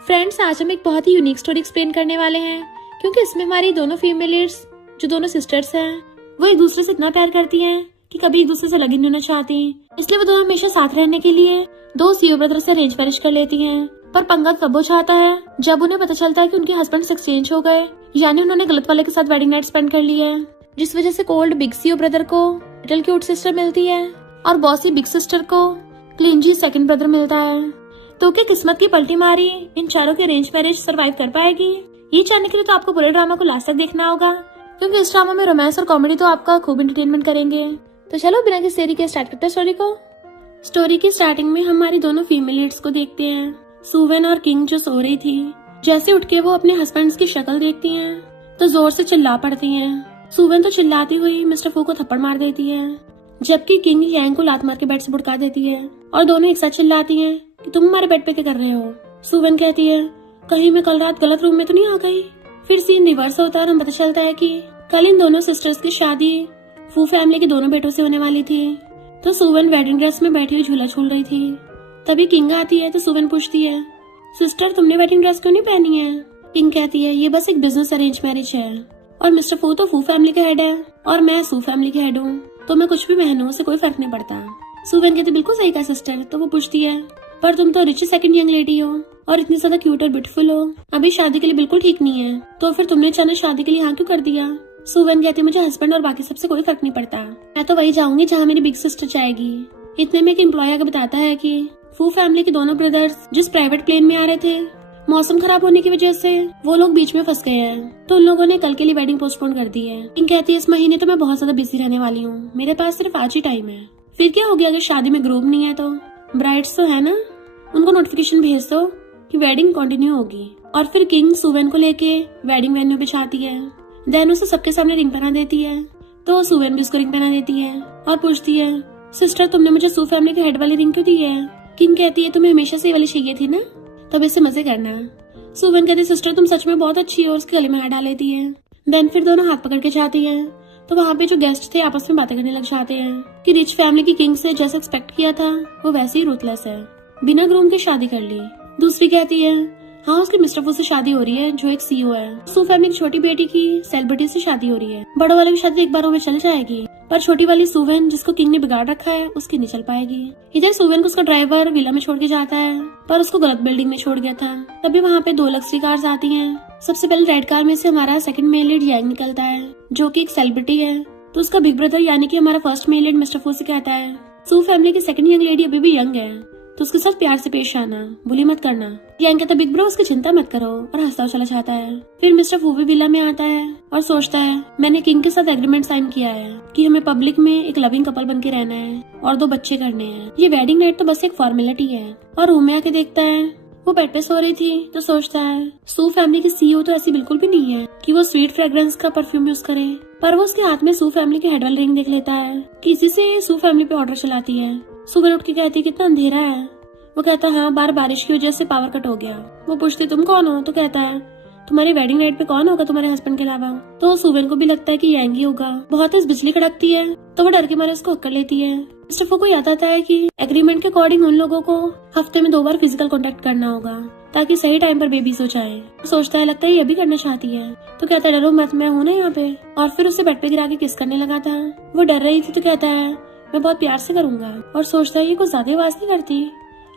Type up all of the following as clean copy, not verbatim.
Friends, आज हम एक बहुत ही यूनिक स्टोरी एक्सप्लेन करने वाले हैं, क्योंकि इसमें हमारी दोनों फीमेल लीड्स, जो दोनों सिस्टर्स हैं, वो एक दूसरे से इतना प्यार करती हैं कि कभी एक दूसरे से अलग नहीं होना चाहती। इसलिए वो दोनों हमेशा साथ रहने के लिए दो सीओ ब्रदर से अरेंज मैरिज कर लेती हैं। पर पंगा कब हो जाता है जब उन्हें पता चलता है कि उनके हस्बैंड एक्सचेंज हो गए, यानी उन्होंने गलत वाले के साथ वेडिंग नाइट स्पेंड कर ली है, जिस वजह से कोल्ड बिग सीओ ब्रदर को लिटिल क्यूट सिस्टर मिलती है और बॉसी बिग सिस्टर को क्लिंजी सेकंड ब्रदर मिलता है। तो क्या किस्मत की पलटी मारी इन चारों की अरेंज मैरिज सरवाइव कर पाएगी? ये जानने के लिए तो आपको पूरे ड्रामा को लास्ट तक देखना होगा, क्योंकि इस ड्रामा में रोमांस और कॉमेडी तो आपका खूब एंटरटेनमेंट करेंगे। तो चलो बिना किसी देरी के स्टार्ट करते हैं स्टोरी को। स्टोरी की स्टार्टिंग में हमारी दोनों फीमेल लीड्स को देखते हैं, सुवेन और किंग, जो सो रही थी। जैसे उठ के वो अपने हस्बैंड की शक्ल देखती हैं तो जोर से चिल्ला पड़ती हैं। सुवेन तो चिल्लाती हुई मिस्टर फू को थप्पड़ मार देती है, जबकि किंग यांग को लात मार के बेड से भुड़का देती है और दोनों एक साथ चिल्लाती हैं कि तुम हमारे बेड पे क्या कर रहे हो। सुवेन कहती है, कहीं मैं कल रात गलत रूम में तो नहीं आ गई। फिर सीन रिवर्स होता है और हमें पता चलता है कि कल इन दोनों सिस्टर्स की शादी फू फैमिली के दोनों बेटों से होने वाली थी। तो सुवेन वेडिंग ड्रेस में बैठी हुई झूला झूल रही थी। तभी किंग आती है तो सुवेन पूछती है, सिस्टर तुमने वेडिंग ड्रेस क्यों नहीं पहनी है? किंग कहती है, ये बस एक बिजनेस अरेंज मैरिज है और मिस्टर फू तो फू फैमिली का हेड है और मैं सू फैमिली के हेड हूँ, तो मैं कुछ भी पहनूं उससे कोई फर्क नहीं पड़ता। सुवेन कहती, बिल्कुल सही कहा सिस्टर। तो वो पूछती है, पर तुम तो रिच सेकंड यंग लेडी हो और इतनी ज्यादा क्यूट और ब्यूटीफुल हो, अभी शादी के लिए बिल्कुल ठीक नहीं है, तो फिर तुमने अचानक शादी के लिए हाँ क्यों कर दिया? सुवेन कहती, मुझे हस्बैंड और बाकी सबसे कोई फर्क नहीं पड़ता, मैं तो वही जाऊंगी जहाँ मेरी बिग सिस्टर जाएगी। इतने में एक एम्प्लॉय आकर बताता है कि फू फैमिली के दोनों ब्रदर्स जिस प्राइवेट प्लेन में आ रहे थे, मौसम खराब होने की वजह से वो लोग बीच में फंस गए हैं, तो उन लोगों ने कल के लिए वेडिंग पोस्टपोन कर दी है। किंग कहती है, इस महीने तो मैं बहुत ज्यादा बिजी रहने वाली हूँ, मेरे पास सिर्फ आज ही टाइम है। फिर क्या हो गया अगर शादी में ग्रूम नहीं है तो? ब्राइड्स तो है ना, उनको नोटिफिकेशन भेज दो कि वेडिंग कंटिन्यू होगी। और फिर किंग सुवेन को लेके वेडिंग वेन्यू पे जाती है, देन उसे सबके सामने रिंग पहना देती है। तो सुवेन भी उसको रिंग पहना देती है और पूछती है, सिस्टर तुमने मुझे सू फैमिली के हेड वाली रिंग क्यों दी है? किंग कहती है, तुम्हें हमेशा से ये वाली चाहिए थी ना, तब इससे मजे करना। सुवेन कहती है, सिस्टर तुम सच में बहुत अच्छी हो, और उसके गले में हाथ डाल लेती है। देन फिर दोनों हाथ पकड़ के जाती है, तो वहाँ पे जो गेस्ट थे आपस में बातें करने लग जाते हैं कि रिच फैमिली की किंग से जैसा एक्सपेक्ट किया था वो वैसे ही रूथलेस है, बिना ग्रूम के शादी कर ली। दूसरी कहती है, हाँ उसके मिस्टर फू से शादी हो रही है जो एक सीईओ है। सू फैमिली की छोटी बेटी की सेलिब्रिटी से शादी हो रही है, बड़ों वाले की शादी एक बार में चल जाएगी, पर छोटी वाली सुवेन जिसको किंग ने बिगाड़ रखा है उसकी नहीं चल पाएगी। इधर सुवेन को उसका ड्राइवर विला में छोड़ के जाता है, पर उसको गलत बिल्डिंग में छोड़ गया था। तभी वहाँ पे दो लग्जरी कार्स आती हैं। सबसे पहले रेड कार में से हमारा सेकंड मेल लीड यांग निकलता है, जो कि एक सेलिब्रिटी है। तो उसका बिग ब्रदर यानी कि हमारा फर्स्ट मेल लीड मिस्टर फू से कहता है, सू फैमिली की सेकंड यंग लेडी अभी भी यंग है, तो उसके साथ प्यार से पेश आना, बुली मत करना। यांग कहता, बिग ब्रो उसकी चिंता मत करो, और हंसता चला जाता है। फिर मिस्टर फू भी विला में आता है और सोचता है, मैंने किंग के साथ एग्रीमेंट साइन किया है कि हमें पब्लिक में एक लविंग कपल बन के रहना है और 2 बच्चे करने हैं, ये वेडिंग नाइट तो बस एक फॉर्मेलिटी है। और रूम में आके देखता है वो बेड पे सो रही थी, तो सोचता है सू फैमिली की सीईओ तो ऐसी बिल्कुल भी नहीं है कि वो स्वीट फ्रेग्रेंस का परफ्यूम यूज करे। पर वो उसके हाथ में सू फैमिली के हेड वाली रिंग देख लेता है कि इसी से सू फैमिली पे ऑर्डर चलाती है। सुबह उठ के कहती है, कितना अंधेरा है। वो कहता है, हाँ बार बारिश की वजह से पावर कट हो गया। वो पूछती, तुम कौन हो? तो कहता है, तुम्हारी वेडिंग नाइट पे कौन होगा तुम्हारे हस्बैंड के अलावा? तो सुवेन को भी लगता है कि यांग ही होगा। बहुत तेज बिजली कड़कती है, तो वो डर के मारे उसको हक कर लेती है। मिस्टर फू को याद आता है कि एग्रीमेंट के अकॉर्डिंग उन लोगों को हफ्ते में 2 बार फिजिकल कॉन्टेक्ट करना होगा, ताकि सही टाइम पर बेबीज हो जाए। सोचता है, लगता है ये भी करना चाहती है, तो कहता है, डरो मत, मैं हूँ ना यहाँ पे। और फिर उसे बेड पे गिरा के किस करने लगा था। वो डर रही थी, तो कहता है, मैं बहुत प्यार से करूंगा। और सोचता है, ये कुछ ज्यादा आवाज नहीं करती,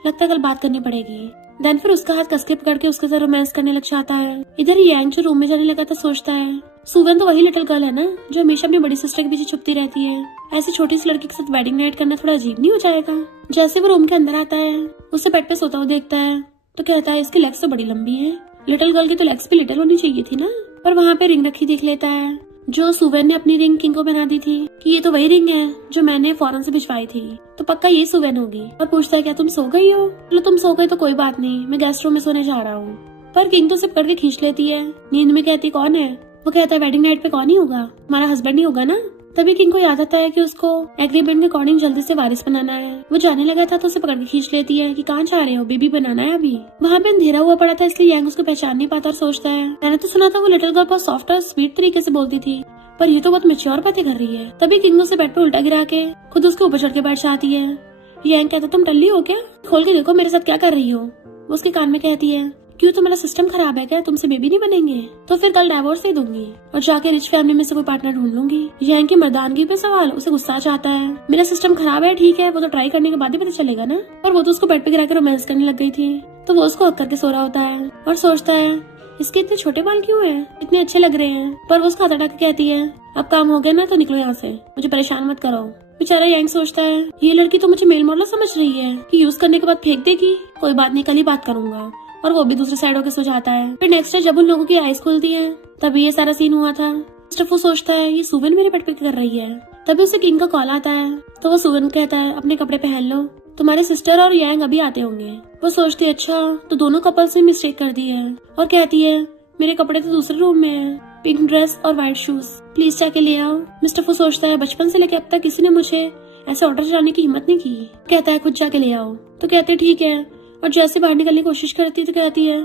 लगता है कल बात करनी पड़ेगी। देन फिर उसका हाथ कस के पकड़ के उसके साथ रोमांस करने लग जाता है। इधर यांग जो रूम में जाने लगा था, सोचता है, सुवेन तो वही लिटिल गर्ल है ना जो हमेशा अपनी बड़ी सिस्टर के पीछे छुपती रहती है, ऐसी छोटी सी लड़की के साथ वेडिंग नाइट करना थोड़ा अजीब नहीं हो जाएगा? जैसे वो रूम के अंदर आता है, उसे बेड पे सोता हुआ देखता है, तो कहता है, इसकी लेग्स तो बड़ी लंबी है, लिटिल गर्ल की तो लेग्स भी लिटिल होनी चाहिए थी ना। पर वहाँ पे रिंग रखी देख लेता है, जो सुवेन ने अपनी रिंग किंग को पहना दी थी, कि ये तो वही रिंग है जो मैंने फॉरेन से भिजवाई थी, तो पक्का ये सुवेन होगी। और पूछता है, क्या तुम सो गई हो? तो तुम सो गई तो कोई बात नहीं, मैं गेस्ट रूम में सोने जा रहा हूँ। पर किंग तो सिर्फ करके खींच लेती है। नींद में कहती, कौन है? वो कहता है, वेडिंग नाइट पे कौन ही होगा, हमारा हस्बैंड ही होगा ना। तभी किंग को याद आता है कि उसको एग्रीमेंट के अकॉर्डिंग जल्दी से वारिस बनाना है। वो जाने लगा था तो उसे पकड़ के खींच लेती है कि कहाँ जा रहे हो, बेबी बनाना है अभी। वहाँ पे अंधेरा हुआ पड़ा था, इसलिए यांग उसको पहचान नहीं पाता और सोचता है, मैंने तो सुना था वो लिटिल गर्ल बहुत सॉफ्ट और स्वीट तरीके से बोलती थी, पर ये तो बहुत मैच्योर बातें कर रही है। तभी किंग उसे बेड पे उल्टा गिरा के खुद उसके ऊपर चढ़ के बैठ जाती है। यांग कहता, तुम टल्ली हो क्या? खोल के देखो मेरे साथ क्या कर रही हो। वो उसके कान में कहती है, क्यों तुम्हारा सिस्टम खराब है क्या, तुमसे बेबी नहीं बनेंगे? तो फिर कल डाइवोर्स दे दूंगी और जाके रिच फैमिली में से कोई पार्टनर ढूंढ लूंगी। यहाँ की मर्दानगी पे सवाल, उसे गुस्सा आता है। मेरा सिस्टम खराब है ठीक है, वो तो ट्राई करने के बाद ही पता चलेगा ना। और वो तो उसको बेड पे गिरा कर रोमांस करने लग गई थी, तो वो उसको हक करके सो रहा होता है और सोचता है इसके इतने छोटे बाल क्यों हैं, इतने अच्छे लग रहे हैं। पर वो उसका हाथ हटा के कहती है अब काम हो गया ना तो निकलो यहाँ से, मुझे परेशान मत करो। बेचारा यांग सोचता है ये लड़की तो मुझे मेल मॉडल समझ रही है कि यूज करने के बाद फेंक देगी, कोई बात नहीं कल ही बात करूंगा। और वो भी दूसरे साइड होकर सो जाता है। फिर नेक्स्ट डे जब उन लोगों की आईज खुलती है तभी ये सारा सीन हुआ था। मिस्टर फू सोचता है ये सुवन मेरे पेट पे कर रही है। तभी उसे किंग का कॉल आता है, तो वो सुवन कहता है अपने कपड़े पहन लो, तुम्हारे सिस्टर और यांग अभी आते होंगे। वो सोचती है अच्छा तो दोनों कपल्स ने मिस्टेक कर दी है, और कहती है मेरे कपड़े तो दूसरे रूम में है, पिंक ड्रेस और व्हाइट शूज, प्लीज जाके ले आओ। मिस्टर फू सोचता है बचपन से लेकर अब तक किसी ने मुझे ऐसे ऑर्डर चलाने की हिम्मत नहीं की। कहता है खुद जाके ले आओ, तो कहते ठीक है। और जैसे बाहर निकलने की कोशिश करती तो कहती है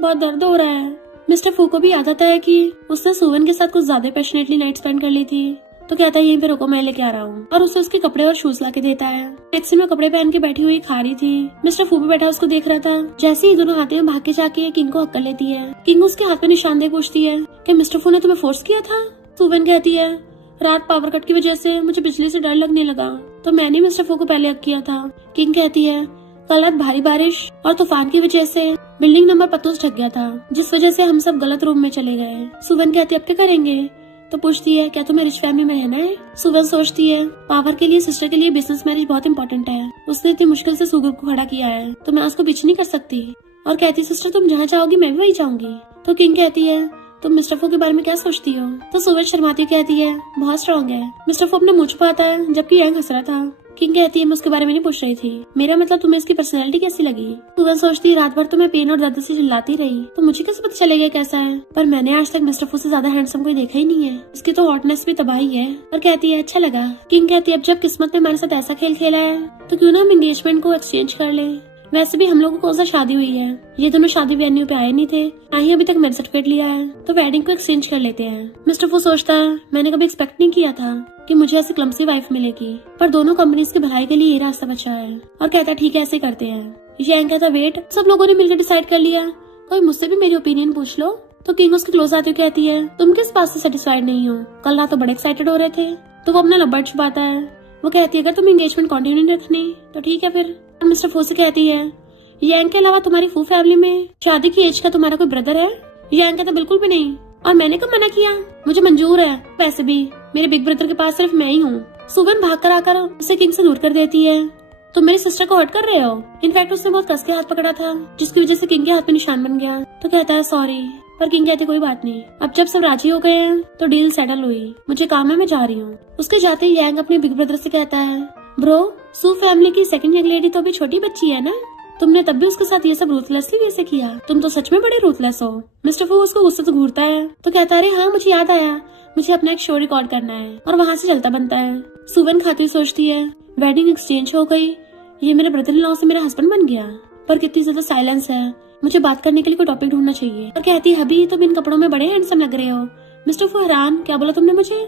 बहुत दर्द हो रहा है। मिस्टर फू को भी याद आता है कि उसने सुवन के साथ कुछ ज्यादा पैशनेटली नाइट स्पेंड कर ली थी, तो कहता है यहीं पे रुको मैं लेके आ रहा हूँ, और उसे उसके कपड़े और शूज ला के देता है। टैक्सी में कपड़े पहन के बैठी हुई खा रही थी। मिस्टर फू भी बैठा उसको देख रहा था। जैसे ही दोनों आते हैं भाग के जाके किंग को हक कर लेती है। किंग उसके हाथ पे निशान दे पूछती है कि मिस्टर फू ने तुम्हें फोर्स किया था? सुवन कहती है रात पावर कट की वजह से मुझे बिजली से डर लगने लगा, तो मैंने मिस्टर फू को पहले हक किया था। किंग कहती है कल रात भारी बारिश और तूफान की वजह से बिल्डिंग नंबर 25 ढक गया था, जिस वजह से हम सब गलत रूम में चले गए। सुवन कहती है अब क्या करेंगे? तो पूछती है क्या तुम्हें रिच फैमिली में रहना है? सुवन सोचती है पावर के लिए सिस्टर के लिए बिजनेस मैरिज बहुत इंपॉर्टेंट है, उसने इतनी मुश्किल से सुगर को खड़ा किया है, तो मैं उसको पीछे नहीं कर सकती। और कहती सिस्टर तुम जहाँ चाहोगी मैं भी वही जाऊंगी। तो किंग कहती है तुम मिस्टर फू के बारे में क्या सोचती हो? तो सुवन शर्माती कहती है बहुत स्ट्रॉन्ग है। मिस्टर फू अपने मुंह छुपाता है जबकि यांग हंस रहा था। किंग कहती है मैं उसके बारे में नहीं पूछ रही थी, मेरा मतलब तुम्हें इसकी पर्सनैलिटी कैसी लगी? सुवन सोचती है रात भर तो मैं पेन और दर्द से चिल्लाती रही, तो मुझे कैसे पता चलेगा कैसा है? पर मैंने आज तक मिस्टर फू से ज्यादा हैंडसम कोई देखा ही नहीं है, इसकी तो हॉटनेस भी तबाही है। और कहती है अच्छा लगा। किंग कहती है अब जब किस्मत ने हमारे साथ ऐसा खेल खेला है तो क्यों ना हम एंगेजमेंट को एक्सचेंज कर ले। वैसे भी हम लोगों को कौन सा शादी हुई है, ये दोनों शादी वेन्यू पे आए नहीं थे, ना ही अभी तक मैरिज सर्टिफिकेट लिया है, तो वेडिंग को एक्सचेंज कर लेते हैं। मिस्टर फू सोचता है मैंने कभी एक्सपेक्ट नहीं किया था कि मुझे ऐसी क्लमसी वाइफ मिलेगी, पर दोनों कंपनीज की भलाई के लिए ये रास्ता बचा है। और कहता है ठीक है ऐसे करते हैं। यांग कहता वेट, सब लोगों ने मिलकर डिसाइड कर लिया, कोई मुझसे भी मेरी ओपिनियन पूछ लो। तो किंग उसके क्लोज आती हुई कहती है तुम किस बात से सेटिस्फाइड नहीं हो? कल रात तो बड़े एक्साइटेड हो रहे थे। तो वो अपना लब्बड़ छुपाता है। वो कहती है अगर तुम एंगेजमेंट कंटिन्यू नहीं रखनी तो ठीक है फिर। मिस्टर फू से कहती है यांग के अलावा तुम्हारी फू फैमिली में शादी की एज का तुम्हारा कोई ब्रदर है? यांग कहता बिल्कुल भी नहीं, और मैंने कब मना किया, मुझे मंजूर है, वैसे भी मेरे बिग ब्रदर के पास सिर्फ मैं ही हूँ। सुवन भाग कर आकर उसे किंग से दूर कर देती है। तुम मेरी सिस्टर को हर्ट कर रहे हो। इनफैक्ट उसने बहुत कस के हाथ पकड़ा था जिसकी वजह से किंग के हाथ पे निशान बन गया। तो कहता है सॉरी, पर किंग कहते कोई बात नहीं। अब जब सब राजी हो गए हैं तो डील सेटल हुई, मुझे काम है मैं जा रही हूँ। उसके जाते ही यांग अपने बिग ब्रदर से कहता है ब्रो सू फैमिली की सेकंड यंग लेडी तो अभी छोटी बच्ची है ना, तुमने तब भी उसके साथ ये सब रूथलेसली कैसे किया? तुम तो सच में बड़े रूथलेस हो। मिस्टर फू उसको गुस्से से घूरता है, तो कहता है हाँ मुझे याद आया, मुझे अपना एक शो रिकॉर्ड करना है, और वहाँ से चलता बनता है। सुवन खाती हुई सोचती है वेडिंग एक्सचेंज हो गई, ये मेरे ब्रदर इन लॉ से मेरा हस्बैंड बन गया, पर कितनी ज्यादा साइलेंस है, मुझे बात करने के लिए कोई टॉपिक ढूंढना चाहिए। और कहती है हबी तुम इन कपड़ों में बड़े हैंडसम लग रहे हो। मिस्टर फू हैरान, क्या बोला तुमने मुझे?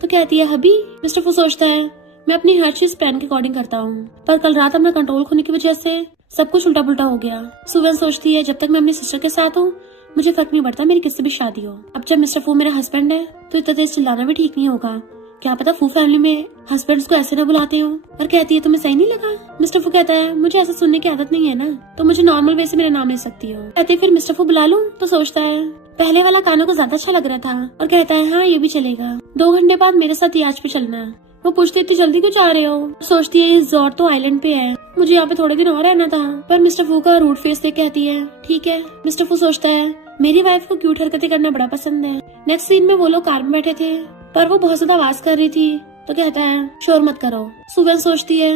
तो कहती है हबी। मिस्टर फू सोचता है मैं अपनी हर चीज प्लान के अकॉर्डिंग करता हूँ, पर कल रात अपना कंट्रोल खोने की वजह से सब कुछ उल्टा पुल्टा हो गया। सुवन सोचती है जब तक मैं अपनी सिस्टर के साथ हूँ मुझे फर्क नहीं पड़ता मेरी किससे भी शादी हो। अब जब मिस्टर फू मेरा हस्बैंड है तो इतना तेज चिल्लाना भी ठीक नहीं होगा, क्या पता फू फैमिली में हस्बैंड्स को ऐसे ना बुलाते हो। और कहती है तुम्हें सही नहीं लगा? मिस्टर फू कहता है मुझे ऐसा सुनने की आदत नहीं है ना, तो मुझे नॉर्मल वे से मेरा नाम ले सकती हो। कहते फिर मिस्टर फू बुला लूं? तो सोचता है पहले वाला कानों को ज्यादा अच्छा लग रहा था, और कहता है हाँ ये भी चलेगा, 2 घंटे बाद मेरे साथ याच पे चलना। वो पूछती इतनी जल्दी क्यों जा रहे हो? सोचती है इस जोर तो आइलैंड पे है, मुझे यहाँ पे थोड़े दिन और रहना था। पर मिस्टर फू का रूड फेस देख कहती है ठीक है। मिस्टर फू सोचता है मेरी वाइफ को क्यूट हरकतें करना बड़ा पसंद है। नेक्स्ट सीन में वो लोग कार में बैठे थे, पर वो बहुत ज्यादा आवाज कर रही थी, तो कहता है शोर मत करो। सुवन सोचती है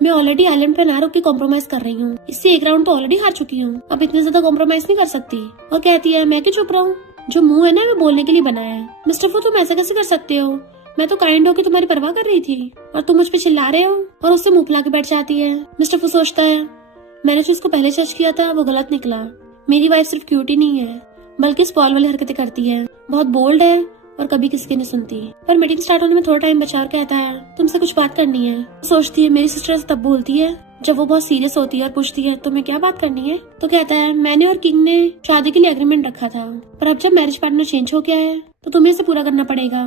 मैं ऑलरेडी आइलैंड पे ना रुक के कॉम्प्रोमाइज कर रही हूँ, इससे एक राउंड तो ऑलरेडी हार चुकी हूँ, अब इतने ज्यादा कॉम्प्रोमाइज नहीं कर सकती। और कहती है मैं क्यों चुप रहूं, जो मुंह है ना मैं बोलने के लिए बना है। मिस्टर फू तुम ऐसा कैसे कर सकते हो, मैं तो काइंड होकर तुम्हारी परवाह कर रही थी और तुम मुझ पे चिल्ला रहे हो। और उससे मुंह फुला के बैठ जाती है। मिस्टर फू सोचता है मैंने जो उसको पहले जज किया था वो गलत निकला, मेरी वाइफ सिर्फ क्यूट ही नहीं है बल्कि स्पॉइल वाली हरकतें करती है, बहुत बोल्ड है और कभी किसी की नहीं सुनती। पर मीटिंग स्टार्ट होने में थोड़ा टाइम बचा और कहता है तुमसे कुछ बात करनी है। सोचती है मेरी सिस्टर तब बोलती है जब वो बहुत सीरियस होती है और पूछती है तुम्हें क्या बात करनी है, तो कहता है मैंने और किंग ने शादी के लिए एग्रीमेंट रखा था, पर अब जब मैरिज पार्टनर चेंज हो गया है तो तुम्हें इसे पूरा करना पड़ेगा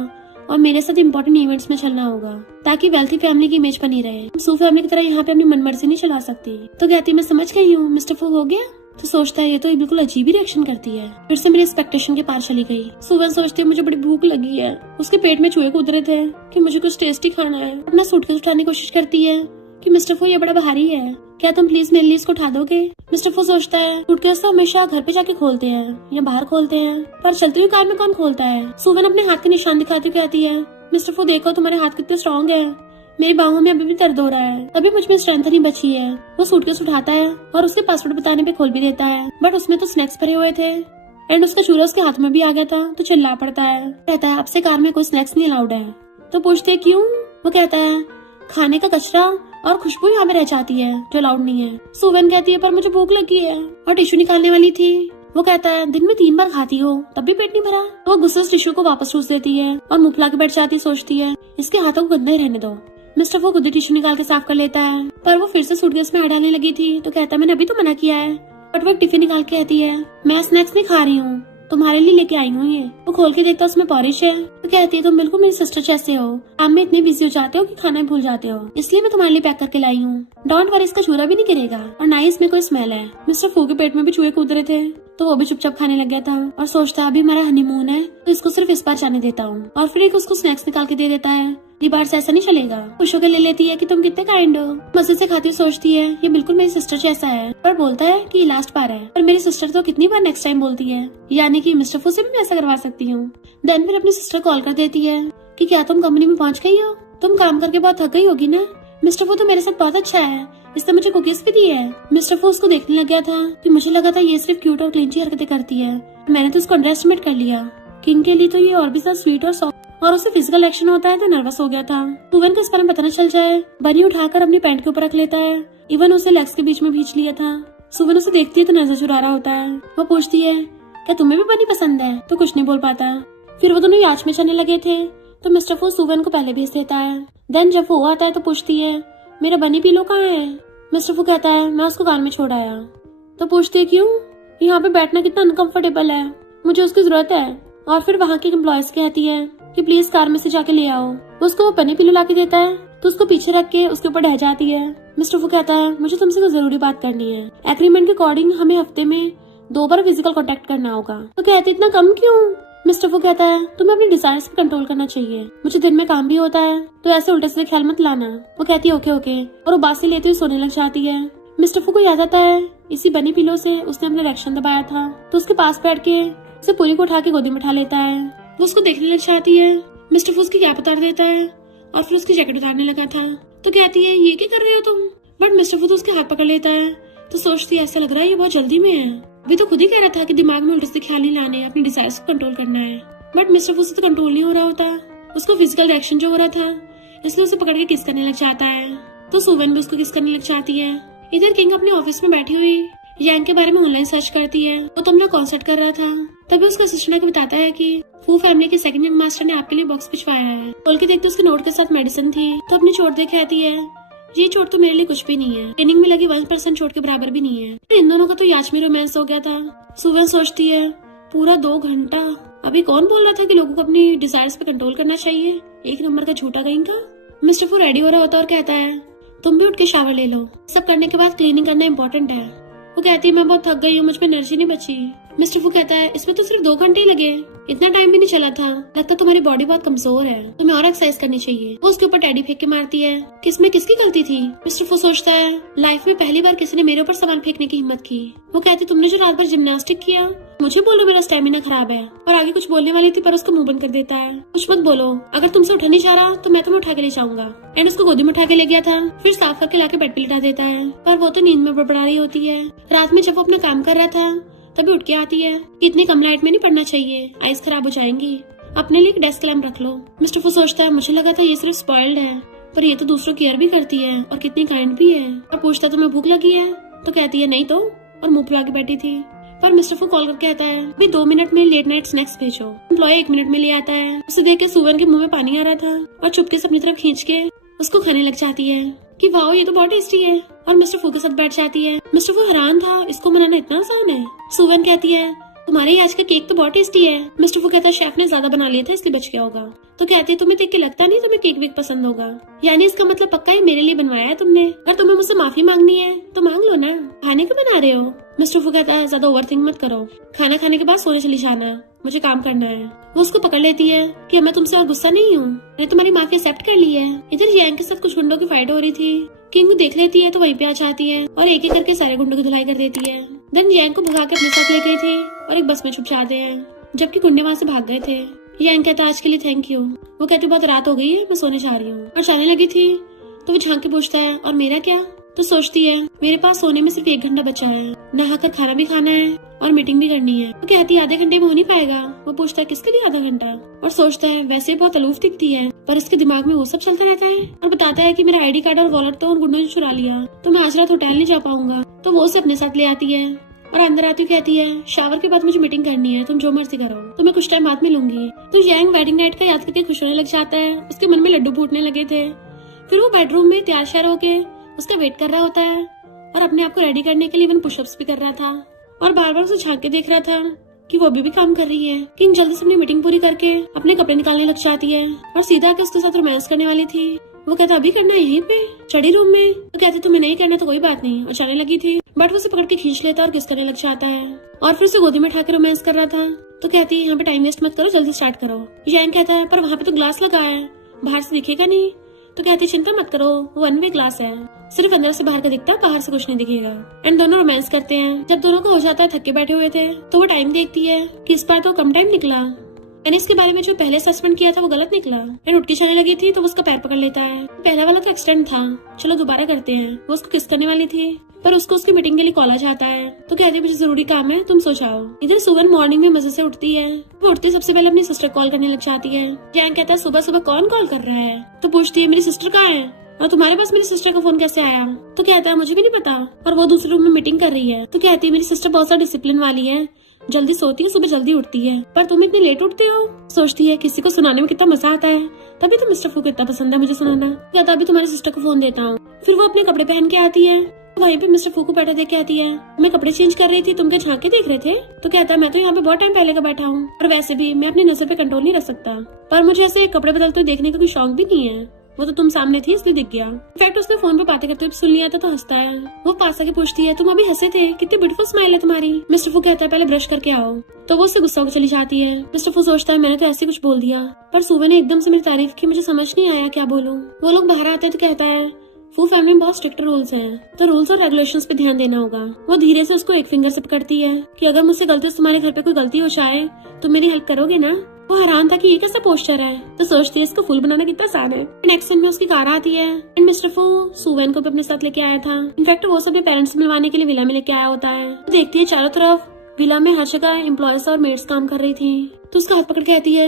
और मेरे साथ इम्पोर्टेंट इवेंट्स में चलना होगा ताकि वेल्थी फैमिली की इमेज बनी रहे। हम सू फैमिली की तरह यहाँ पे अपनी मनमर्जी नहीं चला सकती। तो कहती मैं समझ गई हूँ मिस्टर फू हो गया। तो सोचता है ये तो बिल्कुल अजीब ही रिएक्शन करती है, फिर से मेरी एक्सपेक्टेशन के पार चली गई। सुवन सोचती है मुझे बड़ी भूख लगी है, उसके पेट में चूहे कूद रहे थे कि मुझे कुछ टेस्टी खाना है। अपना सूटकेस उठाने की कोशिश करती है कि मिस्टर फू ये बड़ा भारी है, क्या तुम प्लीज मेरे लिए इसको उठा दोगे। मिस्टर फू सोचता है सूटकेस तो हमेशा घर पे जाके खोलते हैं या बाहर खोलते हैं, पर चलती हुई कार में कौन खोलता है। सुवन अपने हाथ के निशान दिखाती हुई कहती है मिस्टर फू देखो तुम्हारे हाथ कितने स्ट्रॉन्ग है, मेरी बाहों में अभी भी दर्द हो रहा है, अभी मुझ में स्ट्रेंथ नहीं बची है। वो सूटकेस उठाता है और उसके पासवर्ड बताने पे खोल भी देता है, बट उसमें तो स्नैक्स भरे हुए थे एंड उसका चूरा उसके हाथ में भी आ गया था। तो चिल्ला पड़ता है, कहता है अब से कार में कोई स्नैक्स नहीं अलाउड है। तो पूछते क्यों। वो कहता है खाने का कचरा और खुशबू यहाँ में रह जाती है जो अलाउड नहीं है। सुवन कहती है पर मुझे भूख लगी है और टिश्यू निकालने वाली थी। वो कहता है दिन में 3 बार खाती हो तब भी पेट नहीं भरा। वो गुस्से से टिश्यू को वापस ठूस देती है और मुंह फुला के बैठ जाती, सोचती है इसके हाथों को गंदा ही रहने दो। मिस्टर वो खुद ही टिश्यू निकाल के साफ कर लेता है, पर वो फिर से सूटकेस में हाथ डालने लगी थी। तो कहता है मैंने अभी तो मना किया है, बट वो एक टिफिन निकाल के कहती है मैं स्नैक्स नहीं खा रही हूँ, तुम्हारे लिए लेके आई हूँ ये। वो खोल के देखता उसमें पॉरिश है। तो कहती है तुम बिल्कुल मेरी सिस्टर जैसे हो, काम में इतने बिजी हो जाते हो कि खाना भूल जाते हो, इसलिए मैं तुम्हारे लिए पैक करके लाई हूँ। डोंट वरी इसका चूरा भी नहीं गिरेगा और ना ही इसमें कोई स्मेल है। मिस्टर फू के पेट में भी चूहे कूद रहे थे तो वो भी चुपचाप खाने लग गया था और सोचता अभी हमारा हनीमून है तो इसको सिर्फ इस बार जाने देता हूँ। और फिर एक उसको स्नैक्स निकाल के दे देता है। ये बार से ऐसा नहीं चलेगा। खुश होकर ले लेती है कि तुम कितने काइंड हो। मजे से खाती हुई सोचती है ये बिल्कुल मेरी सिस्टर जैसा है, पर बोलता है कि लास्ट बार है। पर मेरी सिस्टर तो कितनी बार नेक्स्ट टाइम बोलती है, यानी कि मिस्टर फू से भी मैं ऐसा करवा सकती हूँ। देन फिर अपनी सिस्टर कॉल कर देती है कि क्या तुम कंपनी में पहुँच गई हो, तुम काम करके बहुत थक गई होगी ना। मिस्टर फू तो मेरे साथ बहुत अच्छा है, इसने मुझे कुकीज भी दी है। मिस्टर फू उसको देखने लग गया था कि मुझे लगा था ये सिर्फ क्यूट और क्लिंची हरकतें करती है, मैंने तो उसको अंडर एस्टिमेट कर लिया। किंग के लिए तो ये और भी ज्यादा स्वीट और सॉफ्ट और उसे फिजिकल एक्शन होता है तो नर्वस हो गया था। सुवन को इस बारे में पता न चल जाए, बनी उठाकर अपनी पैंट के ऊपर रख लेता है, इवन उसे लेग्स के बीच में भींच लिया था। सुवन उसे देखती है तो नजर चुरा रहा होता है। वो पूछती है क्या तुम्हें भी बनी पसंद है, तो कुछ नहीं बोल पाता। फिर वो दोनों याच में चलने लगे थे तो मिस्टर फू सुवन को पहले भेज देता है। देन जब वो आता है तो पूछती है मेरा बनी पिलो कहाँ है। मिस्टर फू कहता है मैं उसको कार में छोड़ आया। तो पूछती है क्यों, यहाँ पे बैठना कितना अनकंफर्टेबल है, मुझे उसकी जरूरत है। और फिर वहाँ की एम्प्लॉयज कहती है कि प्लीज कार में से जाके ले आओ। उसको वो बनी पिलो ला के देता है तो उसको पीछे रख के उसके ऊपर ढह जाती है। मिस्टर फू कहता है मुझे तुमसे कोई जरूरी बात करनी है, एग्रीमेंट के अकॉर्डिंग हमें हफ्ते में 2 बार फिजिकल कांटेक्ट करना होगा। तो कहते इतना कम क्यों। मिस्टर फू कहता है तुम्हें अपनी डिजायर्स पे कंट्रोल करना चाहिए, मुझे दिन में काम भी होता है तो ऐसे उल्टे सीधे ख्याल मत लाना। वो कहती है ओके ओके और वो बासी लेते हुए सोने लग जाती है। मिस्टर फू को याद आता है इसी बनी पिलो से उसने अपना रिएक्शन दबाया था, तो उसके पास बैठ के उसे पूरी को उठा के गोदी में उठा लेता है। वो उसको देखने लग जाती है। मिस्टर फू उसकी कैप उतार देता है और फिर उसकी जैकेट उतारने लगा था। तो कहती है ये क्या कर रहे हो तुम, बट मिस्टर फू तो उसके हाथ पकड़ लेता है। तो सोचती है ऐसा लग रहा है ये बहुत जल्दी में है, अभी तो खुद ही कह रहा था कि दिमाग में उल्टे सीधे ख्याल नहीं लाने, अपनी डिजायर्स को कंट्रोल करना है। बट मिस्टर फू से तो कंट्रोल नहीं हो रहा होता, उसको फिजिकल रिएक्शन जो हो रहा था इसलिए उसे पकड़ के किस करने लग जाता है। तो सुवन भी उसको किस करने लग जाती है। इधर किंग अपने ऑफिस में बैठी हुई यांग के बारे में ऑनलाइन सर्च करती है। वो तो अपना कॉन्सर्ट कर रहा था, तभी उसका असिस्टेंट आके बताता है कि फू फैमिली के सेकंड यंग मास्टर ने आपके लिए बॉक्स भिजवाया है। खोल के देखते उसके नोट के साथ मेडिसिन थी। तो अपनी चोट देख आती है ये चोट तो मेरे लिए कुछ भी नहीं है, ट्रेनिंग में लगी 1% चोट के बराबर भी नहीं है। इन दोनों का तो याच में रोमांस हो गया था। सुवन सोचती है पूरा 2 घंटा, अभी कौन बोल रहा था कि लोगों को अपनी डिजायर्स पे कंट्रोल करना चाहिए, एक नंबर का झूठा कहेंगा। मिस्टर फू रेडी हो रहा होता और कहता है तुम भी उठ के शावर ले लो, सब करने के बाद क्लीनिंग करना इम्पोर्टेंट है। वो कहती है मैं बहुत थक गई हूँ, मुझ में एनर्जी नहीं बची। मिस्टर फू कहता है इसमें तो सिर्फ 2 घंटे ही लगे, इतना टाइम भी नहीं चला था, लगता तुम्हारी बॉडी बहुत कमजोर है, तुम्हें और एक्सरसाइज करनी चाहिए। वो उसके ऊपर टेडी फेंक के मारती है। किसमें किसकी गलती थी। मिस्टर फू सोचता है लाइफ में पहली बार किसी ने मेरे ऊपर सामान फेंकने की हिम्मत की। वो कहती तुमने जो रात भर जिम्नास्टिक किया, मुझे बोलो मेरा स्टेमिना खराब है। और आगे कुछ बोलने वाली थी पर उसको मुंह बंद कर देता है। कुछ मत बोलो, अगर तुमसे उठा नहीं जा रहा तो मैं तुम्हें उठा के ले जाऊंगा। एंड उसको गोदी में उठा के ले गया था, फिर साफ करके लाके बेड पे लिटा देता है। पर वो तो नींद में बड़बड़ा रही होती है। रात में जब वो अपना काम कर रहा था तभी उठ के आती है कि इतनी कम लाइट में नहीं पढ़ना चाहिए, आइज खराब हो जाएंगी, अपने लिए एक डेस्क लैम्प रख लो। मिस्टर फू सोचता है मुझे लगा था ये सिर्फ स्पॉइल्ड है, पर ये तो दूसरों केयर भी करती है और कितनी काइंड भी है। और पूछता तुम्हें भूख लगी है, तो कहती है नहीं तो, और मुंह फुला के बैठी थी। पर मिस्टर फू कॉल करके आता है अभी 2 मिनट में लेट नाइट स्नैक्स भेजो। एम्प्लॉय 1 मिनट में ले आता है। उसे देख के सुवन के मुंह में पानी आ रहा था और चुपके से अपनी तरफ खींच के उसको खाने लग जाती है। कि वाओ ये तो बहुत टेस्टी है, और मिस्टर फू के साथ बैठ जाती है। मिस्टर फू हैरान था, इसको बनाना इतना आसान है। सुवन कहती है तुम्हारे आज का केक तो बहुत टेस्टी है। मिस्टर फू कहता है शेफ ने ज्यादा बना लिया था इसलिए बच गया होगा। तो कहती है तुम्हें देख के लगता नहीं तुम्हें केक वेक पसंद होगा, यानी इसका मतलब पक्का ही मेरे लिए बनवाया है तुमने। अगर तुम्हें मुझसे माफी मांगनी है तो मांग लो ना, खाने को बना रहे हो। मिस्टर फू कहता है ज्यादा ओवरथिंक मत करो, खाना खाने के बाद सोने चली जाना, मुझे काम करना है। वो उसको पकड़ लेती है कि मैं तुमसे और गुस्सा नहीं हूँ, मैंने तुम्हारी माफी एक्सेप्ट कर ली है। इधर यांग के साथ कुछ गुंडों की फाइट हो रही थी। किंग देख लेती है तो वहीं पे आ जाती है और एक एक करके सारे गुंडों की धुलाई कर देती है। देन यांग को भगा के अपने साथ ले गई थी और एक बस में छुप जाते हैं, जबकि गुंडे वहाँ से भाग गए थे। यांग कहता आज के लिए थैंक यू। वो कहते बहुत रात हो गई है, मैं सोने जा रही हूँ। और जाने लगी थी तो वो झांक के पूछता है और मेरा क्या? तो सोचती है मेरे पास सोने में सिर्फ 1 घंटा बचा है, नहाकर खाना भी खाना है और मीटिंग भी करनी है। वो कहती है आधे घंटे में हो नहीं पाएगा। वो पूछता है किसके लिए आधा घंटा? और सोचता है वैसे बहुत अलूफ दिखती है पर इसके दिमाग में वो सब चलता रहता है। और बताता है कि मेरा आईडी कार्ड और वॉलेट तो उन गुंडों ने चुरा लिया, तो मैं आज रात होटल नहीं जा पाऊंगा। तो वो उसे अपने साथ ले आती है और अंदर आती कहती है शावर के बाद मुझे मीटिंग करनी है, तुम जो मर्जी करो, तो मैं कुछ टाइम बाद में लूंगी। तो यांग वेडिंग नाइट का याद करके खुश होने लग जाता है, उसके मन में लड्डू फूटने लगे थे। फिर वो बेडरूम में तैयार श्यार होके उसका वेट कर रहा होता है और अपने आप को रेडी करने के लिए इवन पुशअप्स भी कर रहा था और बार बार उसे झांक के देख रहा था कि वो अभी भी काम कर रही है। किंग जल्दी से अपनी मीटिंग पूरी करके अपने कपड़े निकालने लग जाती है और सीधा आके उसके साथ रोमांस करने वाली थी। वो कहता अभी करना है यहीं पे स्टडी रूम में? तो कहते तुम्हें नहीं करना तो कोई बात नहीं, और जाने लगी थी बट वो उसे पकड़ के खींच लेता और किस करने लग जाता है और फिर उसे गोदी में उठा के रोमांस कर रहा था। तो कहती है यहाँ पे टाइम वेस्ट मत करो, जल्दी स्टार्ट करो। यांग कहता है पर वहाँ पे तो ग्लास लगा है, बाहर से दिखेगा नहीं। तो कहती चिंता मत करो, वो 1 वे ग्लास है, सिर्फ अंदर से बाहर का दिखता है, बाहर से कुछ नहीं दिखेगा। एंड दोनों रोमांस करते हैं। जब दोनों को हो जाता है थके बैठे हुए थे तो वो टाइम देखती है कि इस बार तो कम टाइम निकला, यानी इसके बारे में जो पहले सस्पेंड किया था वो गलत निकला। एंड उठ के जाने लगी थी तो वो उसका पैर पकड़ लेता है। पहला वाला तो एक्सीडेंट था, चलो दोबारा करते हैं। वो उसको किस करने वाली थी पर उसको उसकी मीटिंग के लिए कॉल आ जाता है। तो कहती है मुझे जरूरी काम है, तुम सो जाओ। इधर सुवन मॉर्निंग में मजे से उठती है। वो उठते सबसे पहले अपनी सिस्टर कॉल करने लग जाती है। यांग कहता है सुबह सुबह कौन कॉल कर रहा है? तो पूछती है मेरी सिस्टर कहाँ है और तुम्हारे पास मेरी सिस्टर का फोन कैसे आया? तो कहता है मुझे भी नहीं पता, और वो दूसरे रूम में मीटिंग कर रही है। तो कहती है मेरी सिस्टर बहुत ज्यादा डिसिप्लिन वाली है, जल्दी सोती है, सुबह जल्दी उठती है, पर तुम इतने लेट उठते हो। सोचती है किसी को सुनाने में कितना मजा आता है, तभी तो मिस्टर फू को इतना पसंद है मुझे सुनाना। कहता अभी तुम्हारी सिस्टर को फोन देता हूँ। फिर वो अपने कपड़े पहन के आती है, वहीं पे मिस्टर फू को बैठा देख के आती है। मैं कपड़े चेंज कर रही थी, तुम क्या झांक के देख रहे थे? तो कहता है मैं तो यहाँ पे बहुत टाइम पहले का बैठा हूँ, और वैसे भी मैं अपनी नजर पे कंट्रोल नहीं रख सकता, पर मुझे ऐसे कपड़े बदलते देखने का कोई शौक भी नहीं है, वो तो तुम सामने थी इसलिए दिख गया। इनफैक्ट उसने फोन पे बातें करते हुए सुन लिया था तो हंसता है। वो पास आके पूछती है तुम अभी हंसे थे, कितनी ब्यूटीफुल स्माइल है तुम्हारी। मिस्टर फू कहता है पहले ब्रश करके आओ। तो वो उससे गुस्सा होकर चली जाती है। मिस्टर फू सोचता है मैंने तो ऐसे कुछ बोल दिया, पर सुबह ने एकदम से मेरी तारीफ की, मुझे समझ नहीं आया क्या बोलूं। वो लोग बाहर आते हैं तो कहता है फू फैमिली में बहुत स्ट्रिक्ट रूल्स हैं, तो रूल्स और रेगुलेशंस पे ध्यान देना होगा। वो धीरे से उसको एक फिंगर से पकड़ती है कि अगर मुझसे गलती से तुम्हारे घर पे कोई गलती हो जाए तो मेरी हेल्प करोगे ना। वो हैरान था कि ये कैसा पोस्टर है, तो सोचती है इसको फूल बनाना कितना आसान है। नेक्स्ट सीन में उसकी कार आती है एंड मिस्टर फू सुवेन को भी अपने साथ लेके आया था। इनफैक्ट वो सब पेरेंट्स से मिलवाने के लिए विला में लेके आया होता है। तो देखती है चारों तरफ विला में हर जगह एम्प्लॉयज और मेड्स काम कर रही थी। तो उसका हाथ पकड़ कहती है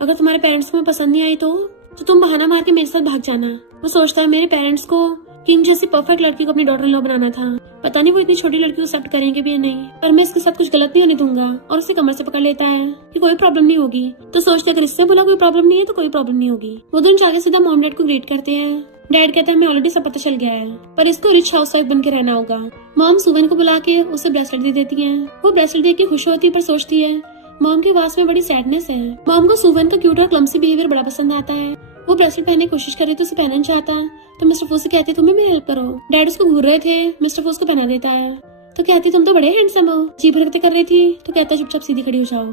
अगर तुम्हारे पेरेंट्स को पसंद नहीं आई तो तुम बहाना मार के मेरे साथ भाग जाना। वो सोचता है मेरे पेरेंट्स को किंग जैसी परफेक्ट लड़की को अपनी डॉटर इन लॉ बनाना था, पता नहीं वो इतनी छोटी लड़की को एक्सेप्ट करेंगे भी या नहीं, पर मैं इसके साथ कुछ गलत नहीं होने दूंगा। और उसे कमर से पकड़ लेता है कि कोई प्रॉब्लम नहीं होगी। तो सोचते अगर इससे बोला कोई प्रॉब्लम नहीं है तो कोई प्रॉब्लम नहीं होगी। वो दोनों जाके सीधा मॉम डैड को ग्रीट करते हैं। डैड कहता है मैं ऑलरेडी सब पता चल गया है, पर इसको रिच हाउसवाइफ बन के रहना होगा। मॉम सुवेन को बुला के उसे ब्रेसलेट दे देती है। वो ब्रेसलेट देख के खुश होती है पर सोचती है मॉम के आवाज में बड़ी सैडनेस है। मॉम को सुवेन का क्यूट और क्लमसी बिहेवियर बड़ा पसंद आता है। वो ब्रेसलेट पहनने की कोशिश कर रही तो उसे पहनना चाहता है, तो मिस्टर फू से कहते तुम्हें मेरी हेल्प करो। डैड उसको घूर रहे थे, मिस्टर फू उसको पहना देता है। तो कहती तुम तो बड़े हैंडसम हो, जीभ हरकतें कर रही थी। तो कहता चुपचाप सीधी खड़ी हो जाओ।